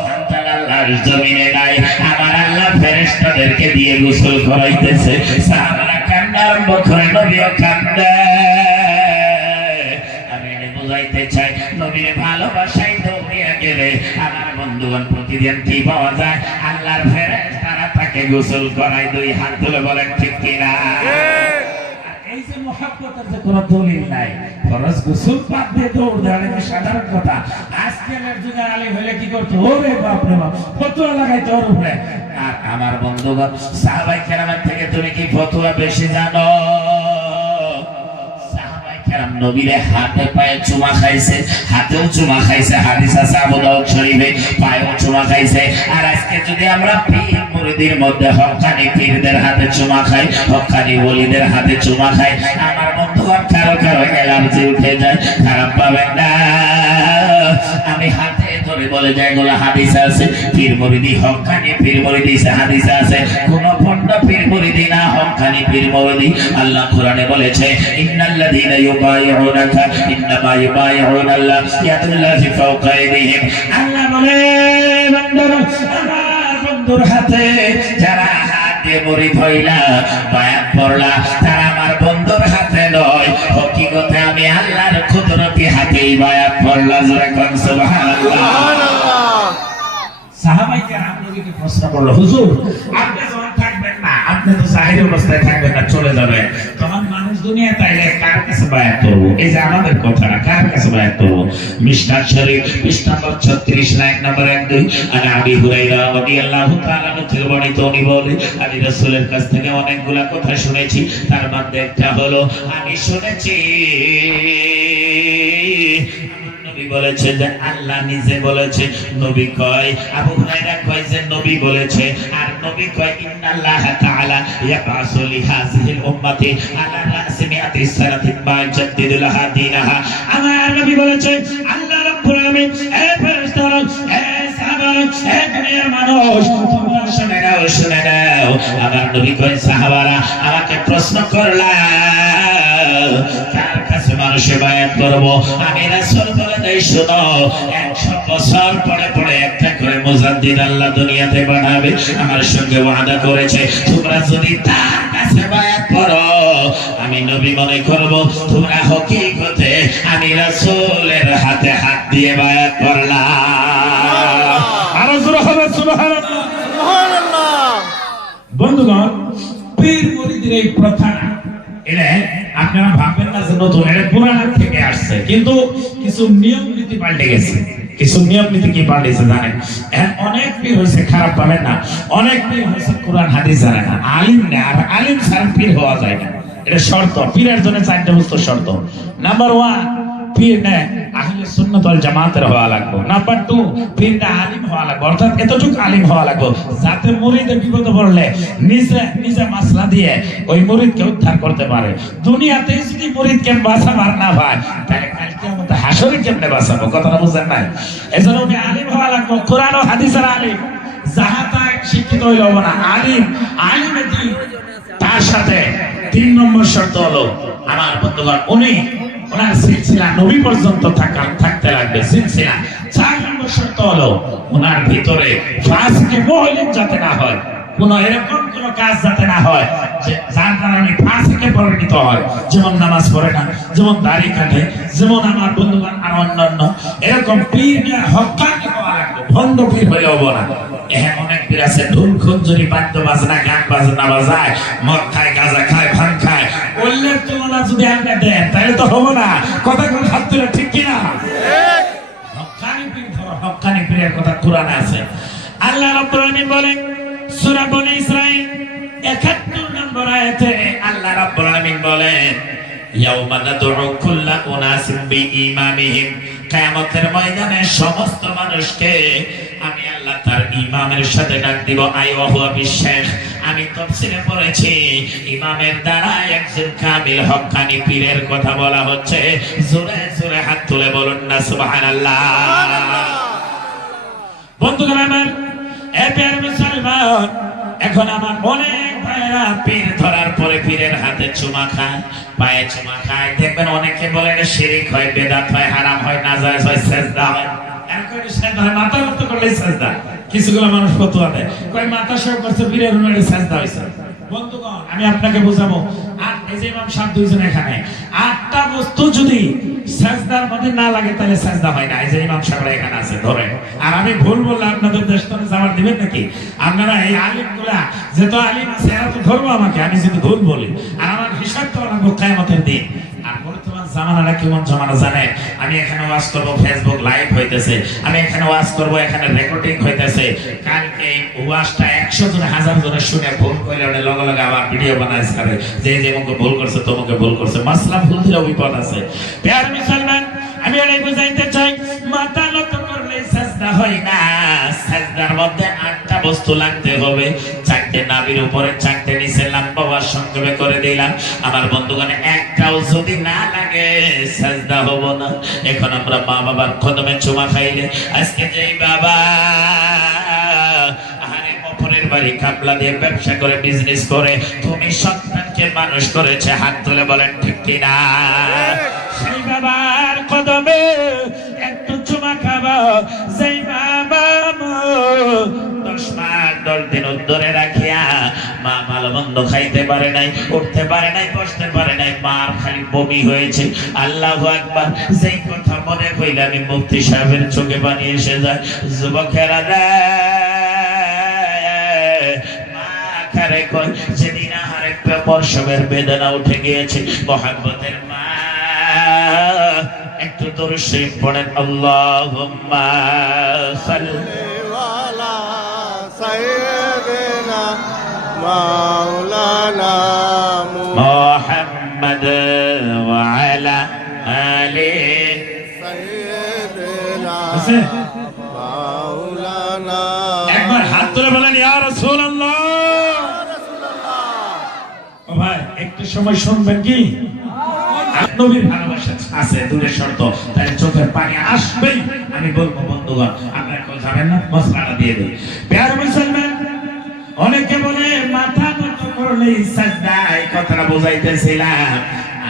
হানজালার লাশ জমিনে নাই, আমার আল্লাহ ফেরেশতাদেরকে দিয়ে গোসল করাইতেছে। সাহাবারা কান্না আরম্ভ করে, নবীও কান্দে। আমি বুঝাইতে চাই, নবীর ভালোবাসায় দৌড়িয়া গেলে আমার বন্ধুগণ প্রতিদিন কি পাওয়া যায়? আল্লাহর ফেরেশতারা তাকে গোসল করাই, 2 হাত তুলে বলেন ঠিক কিনা? এই যে মহব্বতের যে কোনো দলিল নাই, ফরজ গোসল বাদ দিয়ে দৌড় দেওয়া সাধারণ কথা। আজকালের যুগে আলী হইলে কি করতো, ওরে বাপ রে বাপ, ফতোয়া লাগাইতো ওর উপরে। আর আমার বন্ধুগণ, সাহাবায়ে কেরামের থেকে তুমি কি ফতোয়া বেশি জানো? নবীরে হাতে পায়ে চুমা খাইছে, হাতেও চুমা খাইছে, হাদিস আছে আবু দাউদ শরীফে, পায়েও চুমা খাইছে। আর আজকে যদি আমরা পীর মুরিদের মধ্যে হক্কানি পীরদের হাতে চুমা খাই, হক্কানি ওলিদের হাতে চুমা খাই, আমার বন্ধুগণ কারো কারো অ্যালার্জি উঠে যায়, খারাপ পাবেন না। আমি হাতে ধরে বলে যাই, এগুলো হাদিস আছে, পীর মুরিদি হক্কানি পীর মুরিদি হাদিস আছে, কোন ভণ্ড পীর মুরিদি না, হক্কানি পীর মুরিদি। আল্লাহ কোরআনে বলেছে, ইন্নাল্লাযীনা ইউবাইউনাকা ইন্নামা ইউবাইউনাল্লাহ ইয়াদুল্লাহি ফাওকা আইদিহিম। আল্লাহ বলে, বান্দারা, আমার বন্ধুর হাতে যারা হাত দিয়ে মুরিদ হইলা, বায়াত পড়লা, তারা আমার বন্ধুর হাতে নয়, হকিকতে আমি আল্লাহর কুদরতি হাতেই বায়াত পড়লা। জোরে কোন সুবহানাল্লাহ। সাহাবায়ে কেরাম নবীকে প্রশ্ন করলো, হুজুর আপনি যখন থাকবেন না, আপনি তো জাহির অবস্থায় থাকবেন না, চলে যাবেন, তখন মানুষ দুনিয়া তাইলে কার কাছে বায়াত করব? এই যে আমাদের কথাটা, কার কাছে বায়াত করব? মিশকাত শরীফ পৃষ্ঠা নম্বর 36 লাইন নম্বর 1-2। আর আবি হুরায়রা রাদিয়াল্লাহু তাআলা থেকে বর্ণিত, উনি বলেন, আমি রাসূলের কাছ থেকে অনেকগুলা কথা শুনেছি, তার মধ্যে একটা হলো, আমি শুনেছি নবী বলেছে যে আল্লাহ নিজে বলেছে, নবী কয়, আবু হুরায়রা কয় যে নবী বলেছে, আর নবী কয় ইন্নাল্লাহ তাআলা ইয়াবাসু লিহাযিহিল উম্মতি আলা রাসি মিআতি সানাতিন মা ইয়াজদিদু লাহা দীনাহা। আমার নবী বলেছে, আল্লাহ রাব্বুল আলামিন, এ ফেরেশতারা, এ সাহাবারা, এ দুনিয়ার মানুষ, তোমরা শুনে নাও, শুনে নাও। আমার নবী কয়, সাহাবারা আমাকে প্রশ্ন করলা, কার কাছে মানুষে বায়াত করব? আমি রাসূল বলে দেই, শোনো, 100 বছর পরে পরে একটা করে মুজাদ্দিদ আল্লাহ দুনিয়াতে বানাবে। আমার সঙ্গে ওয়াদা করেছে, তোমরা যদি তার কাছে বায়াত করো, আমি নবী মনে করব তোমরা হকিকতে আমি রাসূলের হাতে হাত দিয়ে বায়াত করলাম। আর জোরে হবে সুবহানাল্লাহ, সুবহানাল্লাহ। বন্ধুগণ, পীর মুরিদের এই প্রথা এটা আপনারা ভাববেন না যে নতুন, এটা পুরাণ থেকে আসছে, কিন্তু কিছু নিয়ম নীতি পাল্টে গেছে। কিছু নিয়ম নীতি কি পাল্টেছে জানেন? অনেক পীর হয়েছে, খারাপ পাবেন না, অনেক পীর হয়েছে কোরআন হাদিস জানে না, আলিম না। আর আলিম ছাড়া পীর হওয়া যায় না, এটা শর্ত। পীরের জন্য 4টা বস্তু শর্ত। নাম্বার 1, পীর না আহলে সুন্নাত ওয়াল জামাতের হওয়া লাগবে। নাম্বার 2, পীর না আলিম হওয়া লাগবে, অর্থাৎ এতটুকু আলিম হওয়া লাগবে যাতে মুরিদের বিপদে পড়লে নিজে মাসলা দিয়ে ওই মুরিদকে উদ্ধার করতে পারে। দুনিয়াতে যদি মুরিদকে বাঁচাবার না হয়, তাহলে কালকে আমাদের হাসরে কেমনে বাঁচাবো? কথাটা বুঝেন নাই? এজন্য উনি আলিম হওয়া লাগবে, কোরআন ও হাদিসের আলিম, যাহাতা শিক্ষিত হইল না, আলিম, আলিমে দিন। তার সাথে 3 নম্বর শর্ত হলো, আমার বন্ধুগণ, ওনার সিলসিলা নবী পর্যন্ত থাকতে লাগবে, সিলসিলা। 4 নম্বর শর্ত হলো, ওনার ভিতরে ফাসিকে মুহলিন যাতে না হয়, কোন এরকম কোন কাজ যাতে না হয় যে যার কারণে ফাসিকে পরিণত হয়, যেমন নামাজ পড়ে না, যেমন দাড়ি কাটে, যেমন আমার বন্ধুগণ আর অন্যান্য এরকম পীর হক্কানি হওয়া লাগবে, ভণ্ড পীর হয়ে হবো না। এখন অনেক পীর আছে ঢোল খঞ্জুরি বাদ্য বাজনা গান বাজনা বাজায়, মদ খায়, গাঁজা খায়, ভাং খায়। ওইলের তুলনা যদি আমরা দেন তাহলে তো হবো না। কথা কোন ছাত্ররা ঠিক কিনা? হক্কানি পীর ধরো, হক্কানি পীরের কথা কোরআনে আছে। আল্লাহ রাব্বুল আলামিন বলেন সূরা বনী ইসরাঈল 71 নম্বর আয়াতে, আল্লাহ রাব্বুল আলামিন বলেন, ইয়াউমা নাদউ কুল্লা উনাসিন বিইমামিহিম, কিয়ামতের ময়দানে সমস্ত মানুষকে আমি আল্লাহ তার ইমামের সাথে ডাক দিব। আইওয়া হুয়া বিশেখ, আমি তাফসীরে পড়েছি, ইমামের দ্বারা একজন কামিল হক্কানি পীরের কথা বলা হচ্ছে। জোরে জোরে হাত তুলে বলুন না সুবহানাল্লাহ। বন্ধুগণ আমার, এর মুসলমান, এখন আমার অনেক ভাইরা পীর ধরার পরে পীরের হাতে চুমা খায়, পায়ে চুমা খায়। দেখবেন অনেকে বলে এটা শিরক হয়, বেদাত হয়, হারাম হয়, নাজায়েজ হয়, সিজদা হয়। এরকম সিজদা হয়, মাথা মতো করলে সিজদা। কিছুগুলো মানুষ ফতোয়া দেয়, কয় মাথা সব করছে পীরের উনারে সিজদা হইছে। বন্ধুগণ আমি আপনাকে বোঝাবো। আর এই যে ইমাম সাহেব দুইজন এখানে, 8টা বস্তু যদি সাজদার মধ্যে না লাগে তাহলে সাজদা হয় না। এই যে ইমাম সাহেব এখানে আছে ধরে, আর আমি ভুল বললে আপনাদের দেশ তো জবাব দিবেন নাকি? আপনারা এই আলিমগুলা যত আলিম আছে এরা তো ধরবো আমাকে আমি যদি ভুল বলি, আর আমার হিসাব তো লাগবো কিয়ামতের দিন। আর বর্তমান জামানাটা কেমন জামানা জানেন? আমি এখানে ওয়াজ করবো, ফেসবুক লাইভ হইতেছে, আমি এখানে ওয়াজ করবো, এখানে রেকর্ডিং হইতেছে। কালকে ওয়াজটা 100 জন 1000 জনে শুনে ভুল করলে ওটা লগে লগে আবার ভিডিও বানায় ছাড়ে যে যেমনকে ভুল করছে তোমাকে ভুল করছে। মাসলা ভুল দিলে বিপদ আছে। প্যার মুসলমান, আমি এটাই বুঝাইতে চাই, মাথা নত করলে সাজদা হয় না। সাজদার মধ্যে 8টা বস্তু লাগতে হবে। 4টে নাভির উপরে, 4টে নিচে, লম্বা ওয়াজ সংক্ষেপে করে দিলাম। আমার বন্ধুগণ একটাও যদি না লাগে সাজদা হবো না। এখন আমরা মা বাবার কদমে চুমা খাইলে, আজকে যেই বাবা অপরের বাড়ি কামলা দিয়ে ব্যবসা করে বিজনেস করে তুমি সন্তানকে মানুষ করেছে, হাত তুলে বলেন ঠিক কিনা? সেই বাবার কদমে একটু চুমা খাবো, যেই বাবা 10 মাস 10 দিন ধরে রাখিয়া মা ভালো মন্দ খাইতে পারে নাই, উঠতে পারে নাই, বসতে পারে নাই, মার খালি বমি হয়েছে। আল্লাহু আকবার। যেই কথা মনে হইলে আমি মুফতি সাহেবের চোখে পানি এসে যায়। যুবকেরা যেদিন আহারে প্রসবের বেদনা উঠে গিয়েছে, মহব্বতের মা একটু দরুদ শরীফ পড়েন। আল্লাহুম্মা সাল্লি আলা সাইয়্যিদিনা মাওলানা মুহাম্মদ ওয়া আলা আলি সাইয়্যিদিনা মাওলানা। একবার হাত তুলে বলেন ইয়া রাসূলুল্লাহ। ভাই একটু সময় শুনবেন কি? নবীর ভালোবাসা আছে দূরের শর্ত, তাই চোখের পানি আসবেই। আমি বলবো বন্ধুগণ আপনারা কেউ যাবেন না, মশলাটা দিয়ে দিই। প্যার মুসলমান, অনেকে বলে মাথা নত করলেই সাজদা, এই কথাটা বোঝাইতেছিলাম।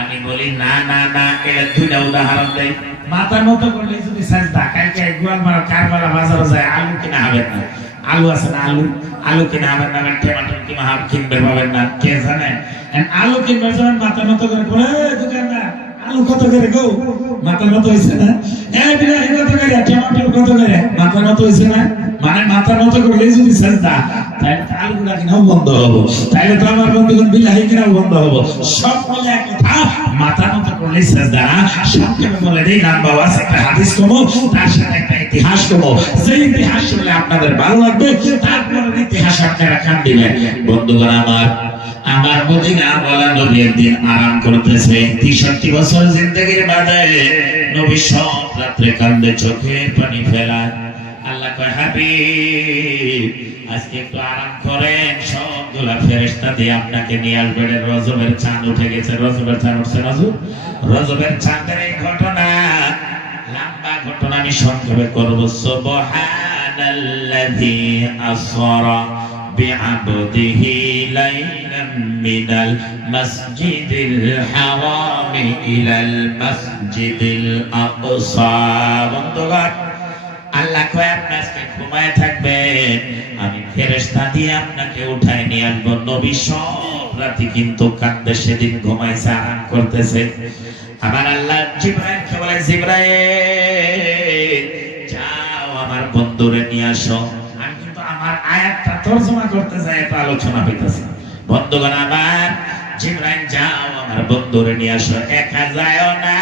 আমি বলি না না না, এটা দুইটা উদাহরণ দেই। মাথা নত করলেই যদি সাজদা, কালকে গোয়ালমারা কারবালা বাজারে যায় আলু কিনা হবেন না, আলু আছে না, আলু কিনা হবেন না, টমেটো কিনবে পাবেন না, কে জানে? আলু কিনবে যখন মাথা নত করে বলে দোকানদার আলু কত করে গো? মাথা নত হয়েছে না? বিলাহি কত করে, টমেটো কত করে? মাথা নত হয়েছে না? মানে মাথা নত করলেই যদি সাজদা, তাহলে আলু গুলা কিনাও বন্ধ হবো, তাহলে তো আমার বন্ধুগণ বিলাহি কিনাও বন্ধ হবো। সব মিলে এক কথা, মাথা নত করলেই সাজদা। সংক্ষেপে বলে দেই, নাম্বার ওয়ান একটা হাদিস কমো, তার সাথে একটা ইতিহাস কমো। যে ইতিহাস শুনলে আপনাদের ভালো লাগবে, তারপরে ইতিহাস আপনারা কান দিবেন। বন্ধুগণ আমার মদিনা ওয়ালা নবী একদিন আরাম করতেছে। 63 বছর জিন্দেগির বাদে নবী সব রাত্রে কান্দে, চোখে পানি ফেলায়। আল্লাহ কয় হাবিব আজকে একটু আরাম করেন, সবগুলা ফেরেশতা দিয়ে আপনাকে নিয়ে আসবে। রজবের চাঁদ উঠে গেছে। রজবের চাঁদ উঠছে, রজবের চাঁদের এই ঘটনা, লম্বা ঘটনা আমি সংক্ষেপে করব। সুবহানাল্লাযী আসরা بعبده ليلا من المسجد الحرام إلى المسجد الأقصى। বন্ধুগণ আল্লাহ কয় আপনি আজকে ঘুমায় থাকবেন, আমি ফেরেশতা দিয়ে আপনাকে উঠায় নিয়ে আসবো। নবী সব রাতে কিন্তু কাঁদে, সেদিন ঘুমাইছে, আরাম করতেছে। আমার আল্লাহ জিবরাইলকে বলে, জিবরাইল যাও আমার বন্ধুরে নিয়ে আসো। আমার আয়াতটা তরজমা করতে যায়, এটা আলোচনা হইতেছে। বন্ধুগণ আমার, জিবরাইল যাও আমার বন্ধুরে নিয়ে আসো। একা যাও না,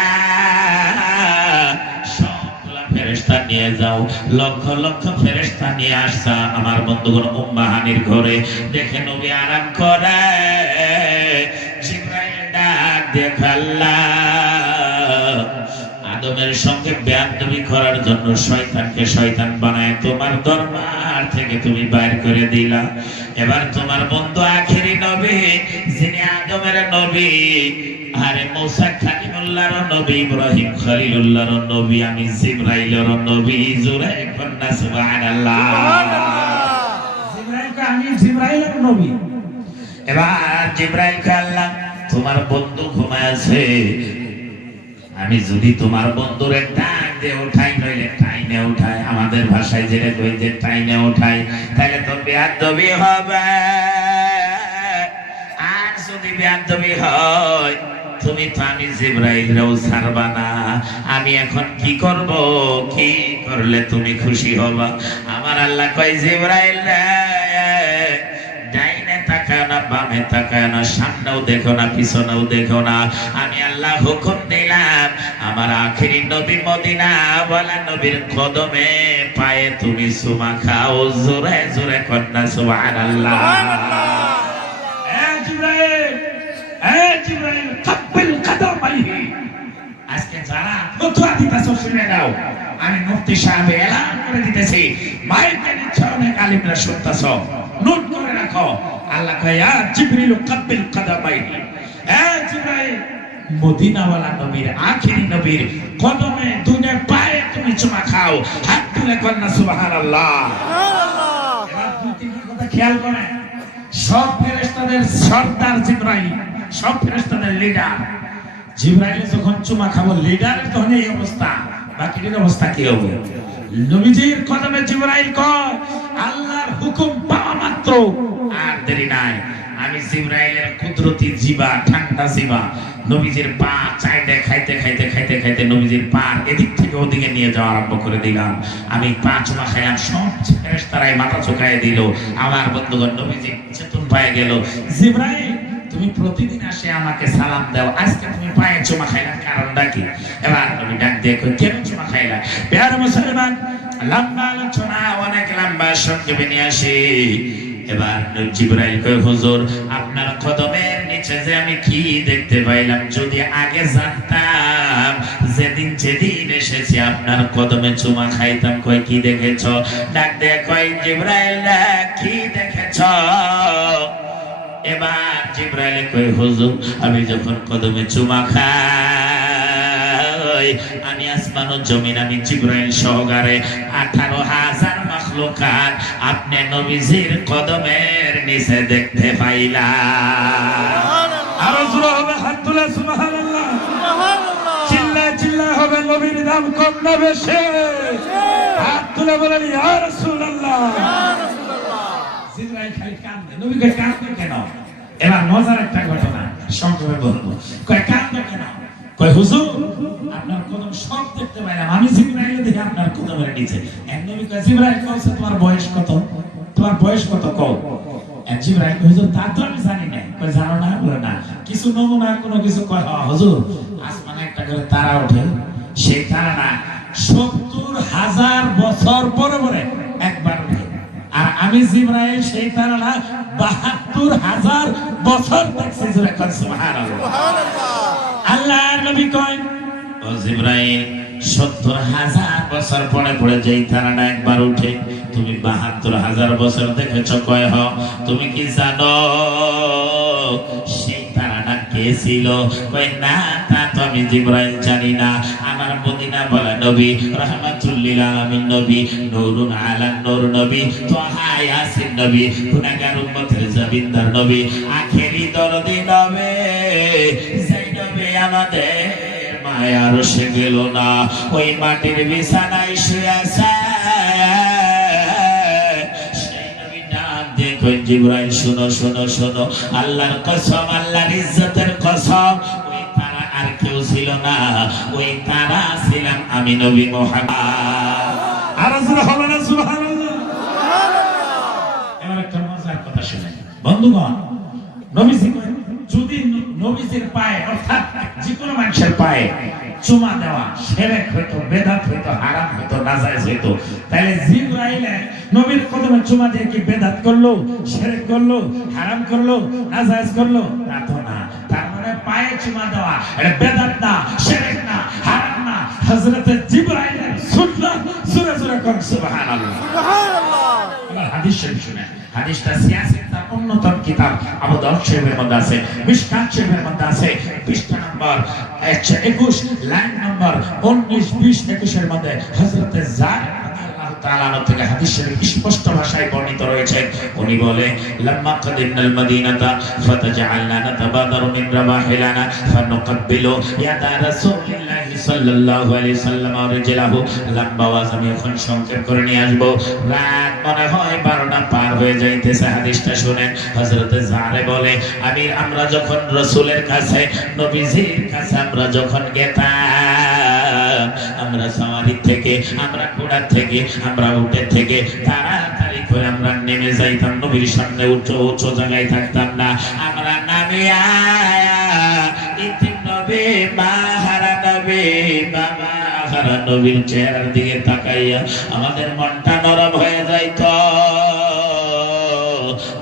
সবগুলা ফেরেশতা নিয়ে যাও। লক্ষ লক্ষ ফেরেশতা নিয়ে আসছা আমার বন্ধুগণ উম্মাহানির ঘরে। দেখে নবী আরাম করে, জিবরাইল ডাক দেখে, আল্লাহ আদমের সঙ্গে বেয়াদবি করার জন্য শয়তানকে শয়তান বানায় তোমার দরবার থেকে তুমি বাইর করে দিলা। এবার তোমার বন্ধু আখেরি নবী, যিনি আদমের নবী, আরে মুসা কালিমুল্লাহর নবী, ইব্রাহিম খলিলুল্লাহর নবী, আমি জিবরাইলের নবী। জোরে কন্না সুবহানাল্লাহ। জিবরাইলকে আমি জিবরাইলের নবী। এবার জিবরাইলকে আল্লাহ, তোমার বন্ধু ঘুমায় আছে, আমি যদি তোমার বন্ধুরে ডাক দিয়ে উঠাই, নইলে টাইনে উঠাই, আমাদের ভাষায় যেটা কই যে টাইনে উঠাই, তাহলে তো বেয়াদবি হবে। যদি বেয়াদবি হয়, তুমি তো আমি জিবরাইলও ছাড়বা না। আমি এখন কি করব? কি করলে তুমি খুশি হবা? আমার আল্লাহ কয়, জিবরাইল রে, ডাইনে তাকায় না, বামে তাকায় না, সামনেও দেখো না, পিছনেও দেখো না। আমি আল্লাহ হুকুম দিলাম, আমার আখেরি নবী মদিনা ওয়ালা নবীর কদমে পায়ে তুমি চুমা খাও। জোরে জোরে কন্যা সুবহানাল্লাহ। জিবরাইল কাব্বিল কাদামাইহি। আজকে যারা ফতোয়া দিতেছ শুনে নাও, আমি মুফতি সাহেব এলান করে দিতেছি, মাইকে নিচ্ছ, অনেক আলিমরা শুনতেছ, নোট করে রাখো। আল্লাহ কয়, ইয়া জিবরিল কাব্বিল কাদামাইহি, এ জিবরাইল মদিনাওয়ালা নবীর আখেরি নবীর কদমে দুনে পায়ে তুমি চুমা খাও। হাত তুলে কন্যা সুবহানাল্লাহ। এবার দুই তিনটা কথা খেয়াল করেন। সব ফেরেশতাদের সর্দার জিবরাইল, সব ফেরেশতাদের লিডার জিবরাইল। যখন চুমা খাবো লিডারের তখন এই অবস্থা, বাকিদের অবস্থা কি হবে? নবীজির কদমে জিবরাইল কয়, আল্লাহর হুকুম পাওয়া মাত্র আর দেরি নাই, আমি জিবরাইলের কুদরতি জিবা, ঠান্ডা জিবা, নবীজির পা চাইতে খাইতে খাইতে খাইতে খাইতে নবীজির পা এদিক থেকে ওদিকে নিয়ে যাওয়া আরম্ভ করে দিলাম। আমি পা চুমা খাইলাম, সব ফেরেশতারাই মাথা ঝুঁকায় দিল। আমার বন্ধুগণ, নবীজি চেতন পায়ে গেল। জিবরাইল, তুমি প্রতিদিন আসে আমাকে সালাম দাও, আজকে তুমি পায়ে চুমা খাইলা, কারণটা কি? এবার নবী ডাক দিয়ে কই, কেন চুমা খাইলা? প্রিয় মুসলমান, লম্বা আলোচনা অনেক লম্বা, সংক্ষেপে নিয়ে আসি। এবার জিবরাইল কই, হুজুর, আপনার কদমের নিচে যে আমি কি দেখতে পাইলাম, যদি আগে জানতাম, যেদিন যেদিন এসেছি আপনার কদমে চুমা খাইতাম। কই, কি দেখেছ? ডাক দিয়ে কই, জিবরাইল কি দেখেছ? এবার জিবরাইল কই, হুজুর, আমি যখন কদমে চুমা খাই, আমি আসমান ও জমিন, আমি জিবরাইল সহকারে 18,000 মাখলুকাত আপনি নবীজির কদমের নিচে দেখতে পাইলাম। আর জোরে হবে হাত তুলে সুবহানাল্লাহ, চিল্লা চিল্লা হবে। নবীর নাম কম না বেশি? হাত তুলে বলেন, ইয়া রাসূলুল্লাহ। জিবরাইল খালি কাঁদে, নবীকে কাঁদতে কেন? এবার মজার একটা ঘটনা সংক্ষেপে বলবো। কয়, কাঁদতে কেন? কয়, হুজুর, আপনার কদম সব দেখতে পাইলাম, আমি জিবরাইল দেখি আপনার কদমের নিচে। এক নবী কয়, জিবরাইল কইছে, তোমার বয়স কত? তোমার বয়স কত কও? এক জিবরাইল কয়, হুজুর, তা তো আমি জানি না। কয়, জানো না? বলে না। কিছু নমুনা কোনো কিছু কয়, হুজুর, আসমানে একটা করে তারা ওঠে, সেই তারা না 70,000 বছর পরে পরে একবার ওঠে। আর আমি জিবরাইল সেই তারা না 72,000 বছর দেখছি। জোরে কর সুবহানাল্লাহ। আল্লাহর নবী কয়, ও জিবরাইল, 70,000 বছর পরে পরে যেই তারাটা একবার উঠে, তুমি 72,000 বছর দেখেছ? কয়, হ। তুমি কি জানো সেই তারাটা কে ছিল? কয়, না, তা তো আমি জিবরাইল জানি না। আমার মদিনা বলা নবী, রাহমাতুল লিল আলামিন নবী, নূরুন আলা নূর নবী, তাহা ইয়াসিন নবী, গুনাহগার উম্মতের জবিন্দার নবী, আখেরি দরদি নবী, যেই নবী আমাদের মায়ার সে গেল না, ওই মাটির বিছানায় শুয়ে আছে। সেই নবী ডাক দিয়ে কই, জিবরাইল, শোনো শোনো শোনো, আল্লাহর কসম, আল্লাহর ইজ্জতের কসম, ওই তারা আর কেউ ছিল না, ওই তারা ছিলাম আমি, নবী মুহাম্মদ। আর জোরে হবে না সুবহানাল্লাহ? এবার একটা মজার কথা শুনেন বন্ধুগণ। নবীজি যদি নবীজির পায়ে, অর্থাৎ যে কোনো মানুষের পায়ে চুমা দেওয়া শিরক হইতো, বেদাত হইতো, হারাম হইতো, নাজায়েজ হইতো, তাহলে জিবরাইল নবীর কদমে চুমা দিয়ে কি বেদাত করলো, শিরক করলো, হারাম করলো, নাজায়েজ করলো? তা তো না। তার মানে পায়ে চুমা দেওয়া এটা বেদাত না, শিরক না, হারাম না, হযরত জিবরাইলের সুন্নাত। জোরে জোরে কোন সুবহানাল্লাহ। সুবহানাল্লাহ। এবার হাদিস শরীফ শুনেন। হাদিসটা সিয়াসের তার অন্যতম কিতাব আবু দাউদ শরীফের মধ্যে আছে, মিশকাত শরীফের মধ্যে আছে, পৃষ্ঠা নম্বর 121, লাইন নম্বর 19, 20, 21 এর মধ্যে হযরত যায়েদ রাদিয়াল্লাহু তাআলা থেকে হাদিস শরীফ স্পষ্ট ভাষায় বর্ণিত রয়েছে। উনি বলে, লাম্মা কাদিমনাল মদিনাতা ফাতাজআলনা নাতাবাদারু মিন রাবাহিলানা ফানুকাব্বিলু ইয়াদা রাসূলিল্লাহি সাল্লাল্লাহু আলাইহি সাল্লাম রিজলাহু। লম্বা ওয়াজ আমি এখন সংক্ষেপ করে নিয়ে আসবো। রাত মনে হয় 12টা পার হয়ে যাইতেছে। হাদিসটা শুনেন, হযরতে জারে বলে আমরা যখন রাসূলের কাছে নবীজির কাছে আমরা যখন গেতাম, আমরা সাওয়ারি থেকে, আমরা ঘোড়া থেকে, আমরা উটে থেকে তাড়াতাড়ি করে আমরা নেমে যাইতাম, নবীর সামনে উঁচু উঁচু জায়গায় থাকতাম না। আমরা নামে নবী মাহারা নবী বাবা হারা নবীর চেহারার দিকে তাকাইয়া আমাদের মনটা নরম হয়ে যাইত।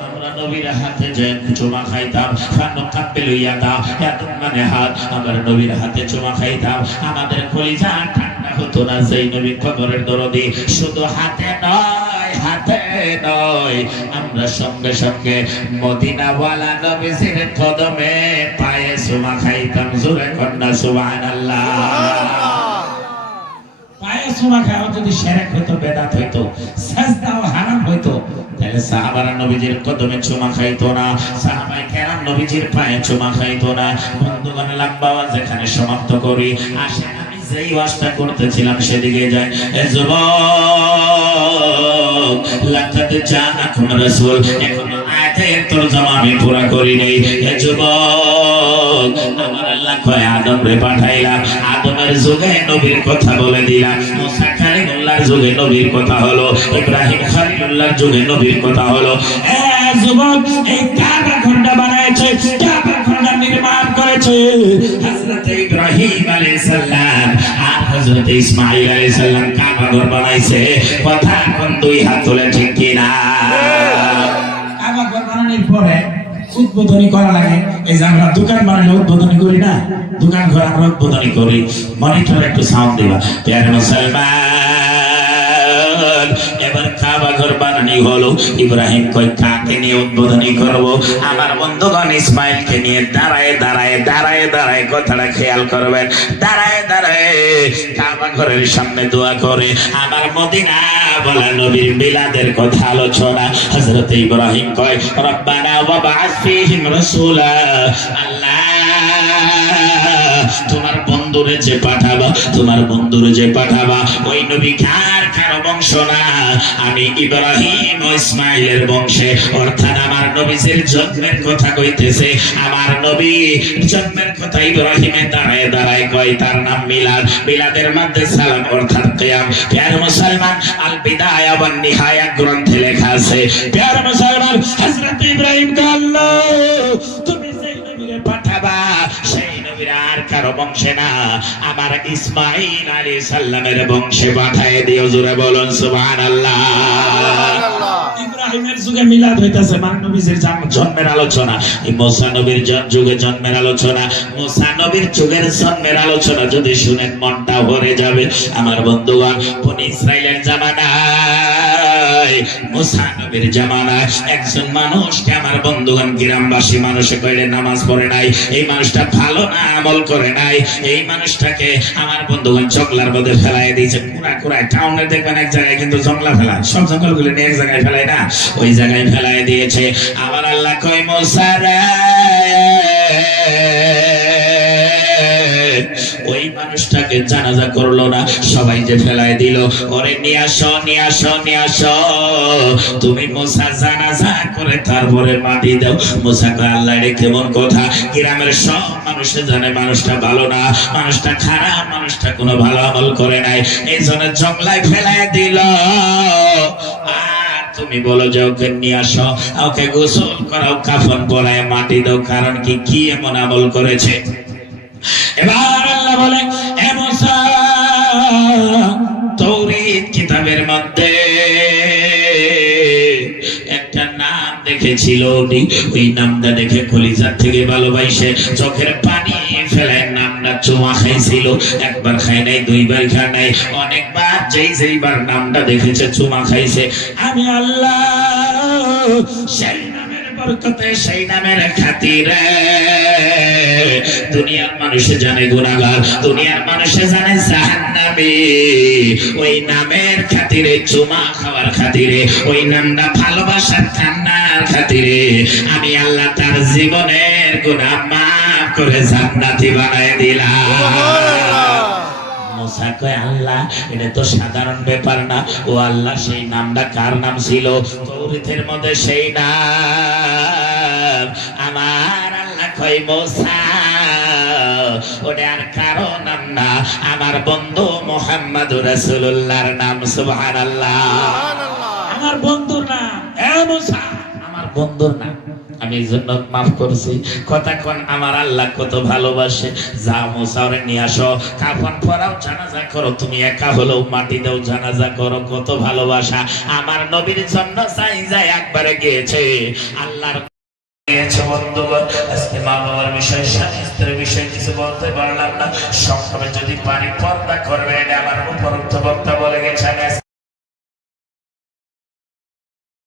আমরা নবীর হাতে যে চুমা খাইতাম, মানে হাত, আমরা নবীর হাতে চুমা খাইতাম, আমাদের কলিজা ঠান্ডা হতো না। সেই নবী কবরের দরদি শুধু হাতে নয়, হাতে নয়, আমরা সঙ্গে সঙ্গে মদিনাওয়ালা নবীজির কদমে পায়ে চুমা খাইতাম। জোরে কন্যা সুবহানাল্লাহ। পায়ে চুমা খাওয়া যদি শিরক হইতো, বেদাত হইতো, সাজদাও হারাম হইতো, তাহলে সাহাবারা নবীজির কদমে চুমা খাইতো না, সাহাবায়ে কেরাম নবীজির পায়ে চুমা খাইতো না। বন্ধুগণ, লম্বা ওয়াজ যেখানে সমাপ্ত করি, আসেন আমি যেই ওয়াজটা করতেছিলাম সেদিকে যাই। এ যুবক, লাকাদ জাআকুম রাসূল, এখনো আয়াতের তরজমা আমি পুরা করি নাই। এ যুবক, আমার আল্লাহ কয় আদম রে পাঠাইলাম, আদমের যুগে নবীর কথা বলে দিলাম, মুসা কালিমুল্লাহর যুগে নবীর কথা হলো, ইব্রাহিম খলিলুল্লাহর যুগে নবীর কথা হলো। এ যুবক, এই কাবা ঘরটা বানাইছে, কাবা ঘরটা নির্মাণ করেছে হযরত ইব্রাহিম আলাইহিস সালাম আর হযরত ইসমাঈল আলাইহিস সালাম। কাবা ঘর বানাইছে, কথা কোন দুই হাত তুলে ঠিক কিনা? কাবা ঘর বানানোর পরে উদ্বোধনী করা লাগে। এই যে আমরা দোকান বানালে উদ্বোধনী করি না, দোকান ঘর আমরা উদ্বোধনী করি। মনিটর একটু সাউন্ড দিবা। প্যারে মুসলমান, এবার কাবা ঘর বানানি হলো। ইব্রাহিম কই কাকে নিয়ে উদ্বোধনী করব? আমার বন্ধুগণ ইসমাইলকে নিয়ে। দাঁড়ায় দাঁড়ায় দাঁড়ায় দাঁড়ায় কথাটা খেয়াল করবেন। দাঁড়ায় দাঁড়ায় কাবা ঘরের সামনে দোয়া করে আমার মদিনা বলা নবীর মিলাদের কথা আলোচনা। হযরত ইব্রাহিম কয় রব্বানা ওয়া বা'আস ফীহিম রাসূলা, আল্লাহ তোমার বন্ধুরে যে পাঠাবা, তোমার বন্ধুরে যে পাঠাবা ওই নবী কার কার বংশ না, আমি ইব্রাহিম ও ইসমাইলের বংশে। অর্থাৎ আমার নবীর জন্মের কথা কইতেছে, আমার নবী জন্মের কথা ইব্রাহিমে দাঁড়ায় দাঁড়ায় কয়, তার নাম মিলাদ। মিলাদের মধ্যে সালাম অর্থাৎ কিয়াম। প্যারে মুসলমান, আল বিদায়া ওয়ান নিহায়া গ্রন্থে লেখা আছে, প্যারে মুসলমান, হযরত ইব্রাহিম আল্লাহ তুমি যেই নবীরে পাঠাবা সেই নবীর আর কারো বংশে না, আমার ইসমাঈল আলাইহিস সালামের বংশে পাঠায় দিও। জোরে বলুন সুবহানাল্লাহ। ইব্রাহিমের যুগে মিলাদ হইতাছে, মানে নবীর জন্মের আলোচনা। এই মুসা নবীর যুগে জন্মের আলোচনা, মুসা নবীর যুগের জন্মের আলোচনা যদি শুনেন মনটা ভরে যাবে। আমার বন্ধুগণ, বনি ইসরাইলের জামানায়, মুসা নবীর জামানায় একজন মানুষকে আমার বন্ধুগণ গ্রামবাসী মানুষে কইলে নামাজ পড়ে নাই, এই মানুষটা ভালো না আমল করে নাই, এই মানুষটাকে আমার বন্ধুগণ জঙ্গলার মধ্যে ফেলাই দিয়েছে। পুরা কুড়ায় টাউনে দেখবেন এক জায়গায় কিন্তু জঙ্গলা ফেলায়, সব জঙ্গলগুলো নিয়ে এক জায়গায় ফেলায় না, ওই জায়গায় ফেলাই দিয়েছে। আমার আল্লাহ কয় মুসা রে, ওই মানুষটাকে জানাজা করলো না, সবাই যে ফেলাই দিল, ওরে নিয়ে আসো নিয়ে আসো নিয়ে আসো, তুমি মুসা জানাজা করে তারপরে মাটি দাও। মুসা কয় আল্লাহ রে কেমন কথা, গ্রামের সব মানুষে জানে মানুষটা ভালো না, মানুষটা খারাপ, মানুষটা কোনো ভালো আমল করে নাই, এই জন্য জঙ্গলায় ফেলাই দিল। আর তুমি বলো যে ওকে নিয়ে আসো, ওকে গোসল করাও, কাফন পরায় মাটি দাও, কারণ কি এমন আমল করেছে। এবার আল্লাহ বলে, এ মুসা, তাওরীত কিতাবের মধ্যে একটা নাম দেখেছিল, ওই নামটা দেখে কলিজার থেকে ভালোবাসে চোখের পানি ফেলায় নামটা চুমা খাইছিল। একবার খায় নাই, দুইবার খায় নাই, অনেকবার যেইবার নামটা দেখেছে চুমা খাইছে। আমি আল্লাহ সেই নামের বরকতে, সেই নামের খাতিরে দুনিয়ার মানুষে জানে গুনাহগার, দুনিয়ার মানুষে জানে জাহান্নামী, ওই নামের খাতিরে, চুমা খাওয়ার খাতিরে, ওই নামটা ভালোবাসার কান্নার খাতিরে আমি আল্লাহ তার জীবনের গুনাহ মাফ করে জান্নাতি বানায় দিলাম। মুসা কয় আল্লাহ এটা তো সাধারণ ব্যাপার না, ও আল্লাহ সেই নামটা কার নাম ছিল? তৌরাতের মধ্যে সেই নাম আমার আল্লাহ কয় মুসা ওটা আর কারো নাম না, আমার বন্ধু মুহাম্মদুর রাসূলুল্লাহর নাম। সুবহানাল্লাহ, আমার বন্ধুর নাম এ মুসা, আমার বন্ধুর নাম। আমি এই জন্য মাফ করছি। কথা কোন আমার আল্লাহ কত ভালোবাসে। যা মুসারে নিয়ে আসো, কাফন পরাও, জানাজা করো, তুমি একা হলেও মাটি দাও, জানাজা করো। কত ভালোবাসা আমার নবীর জন্য চাই যায় একবারে গিয়েছে আল্লাহর গিয়েছে। বন্ধুগণ, আজকে মা বাবার বিষয়, স্বামী স্ত্রীর বিষয় কিছু বলতে পারলাম না। সবসময় যদি পারি পর্দা করবে, এটা আমার উপরোক্ত বক্তা বলে গেছেন।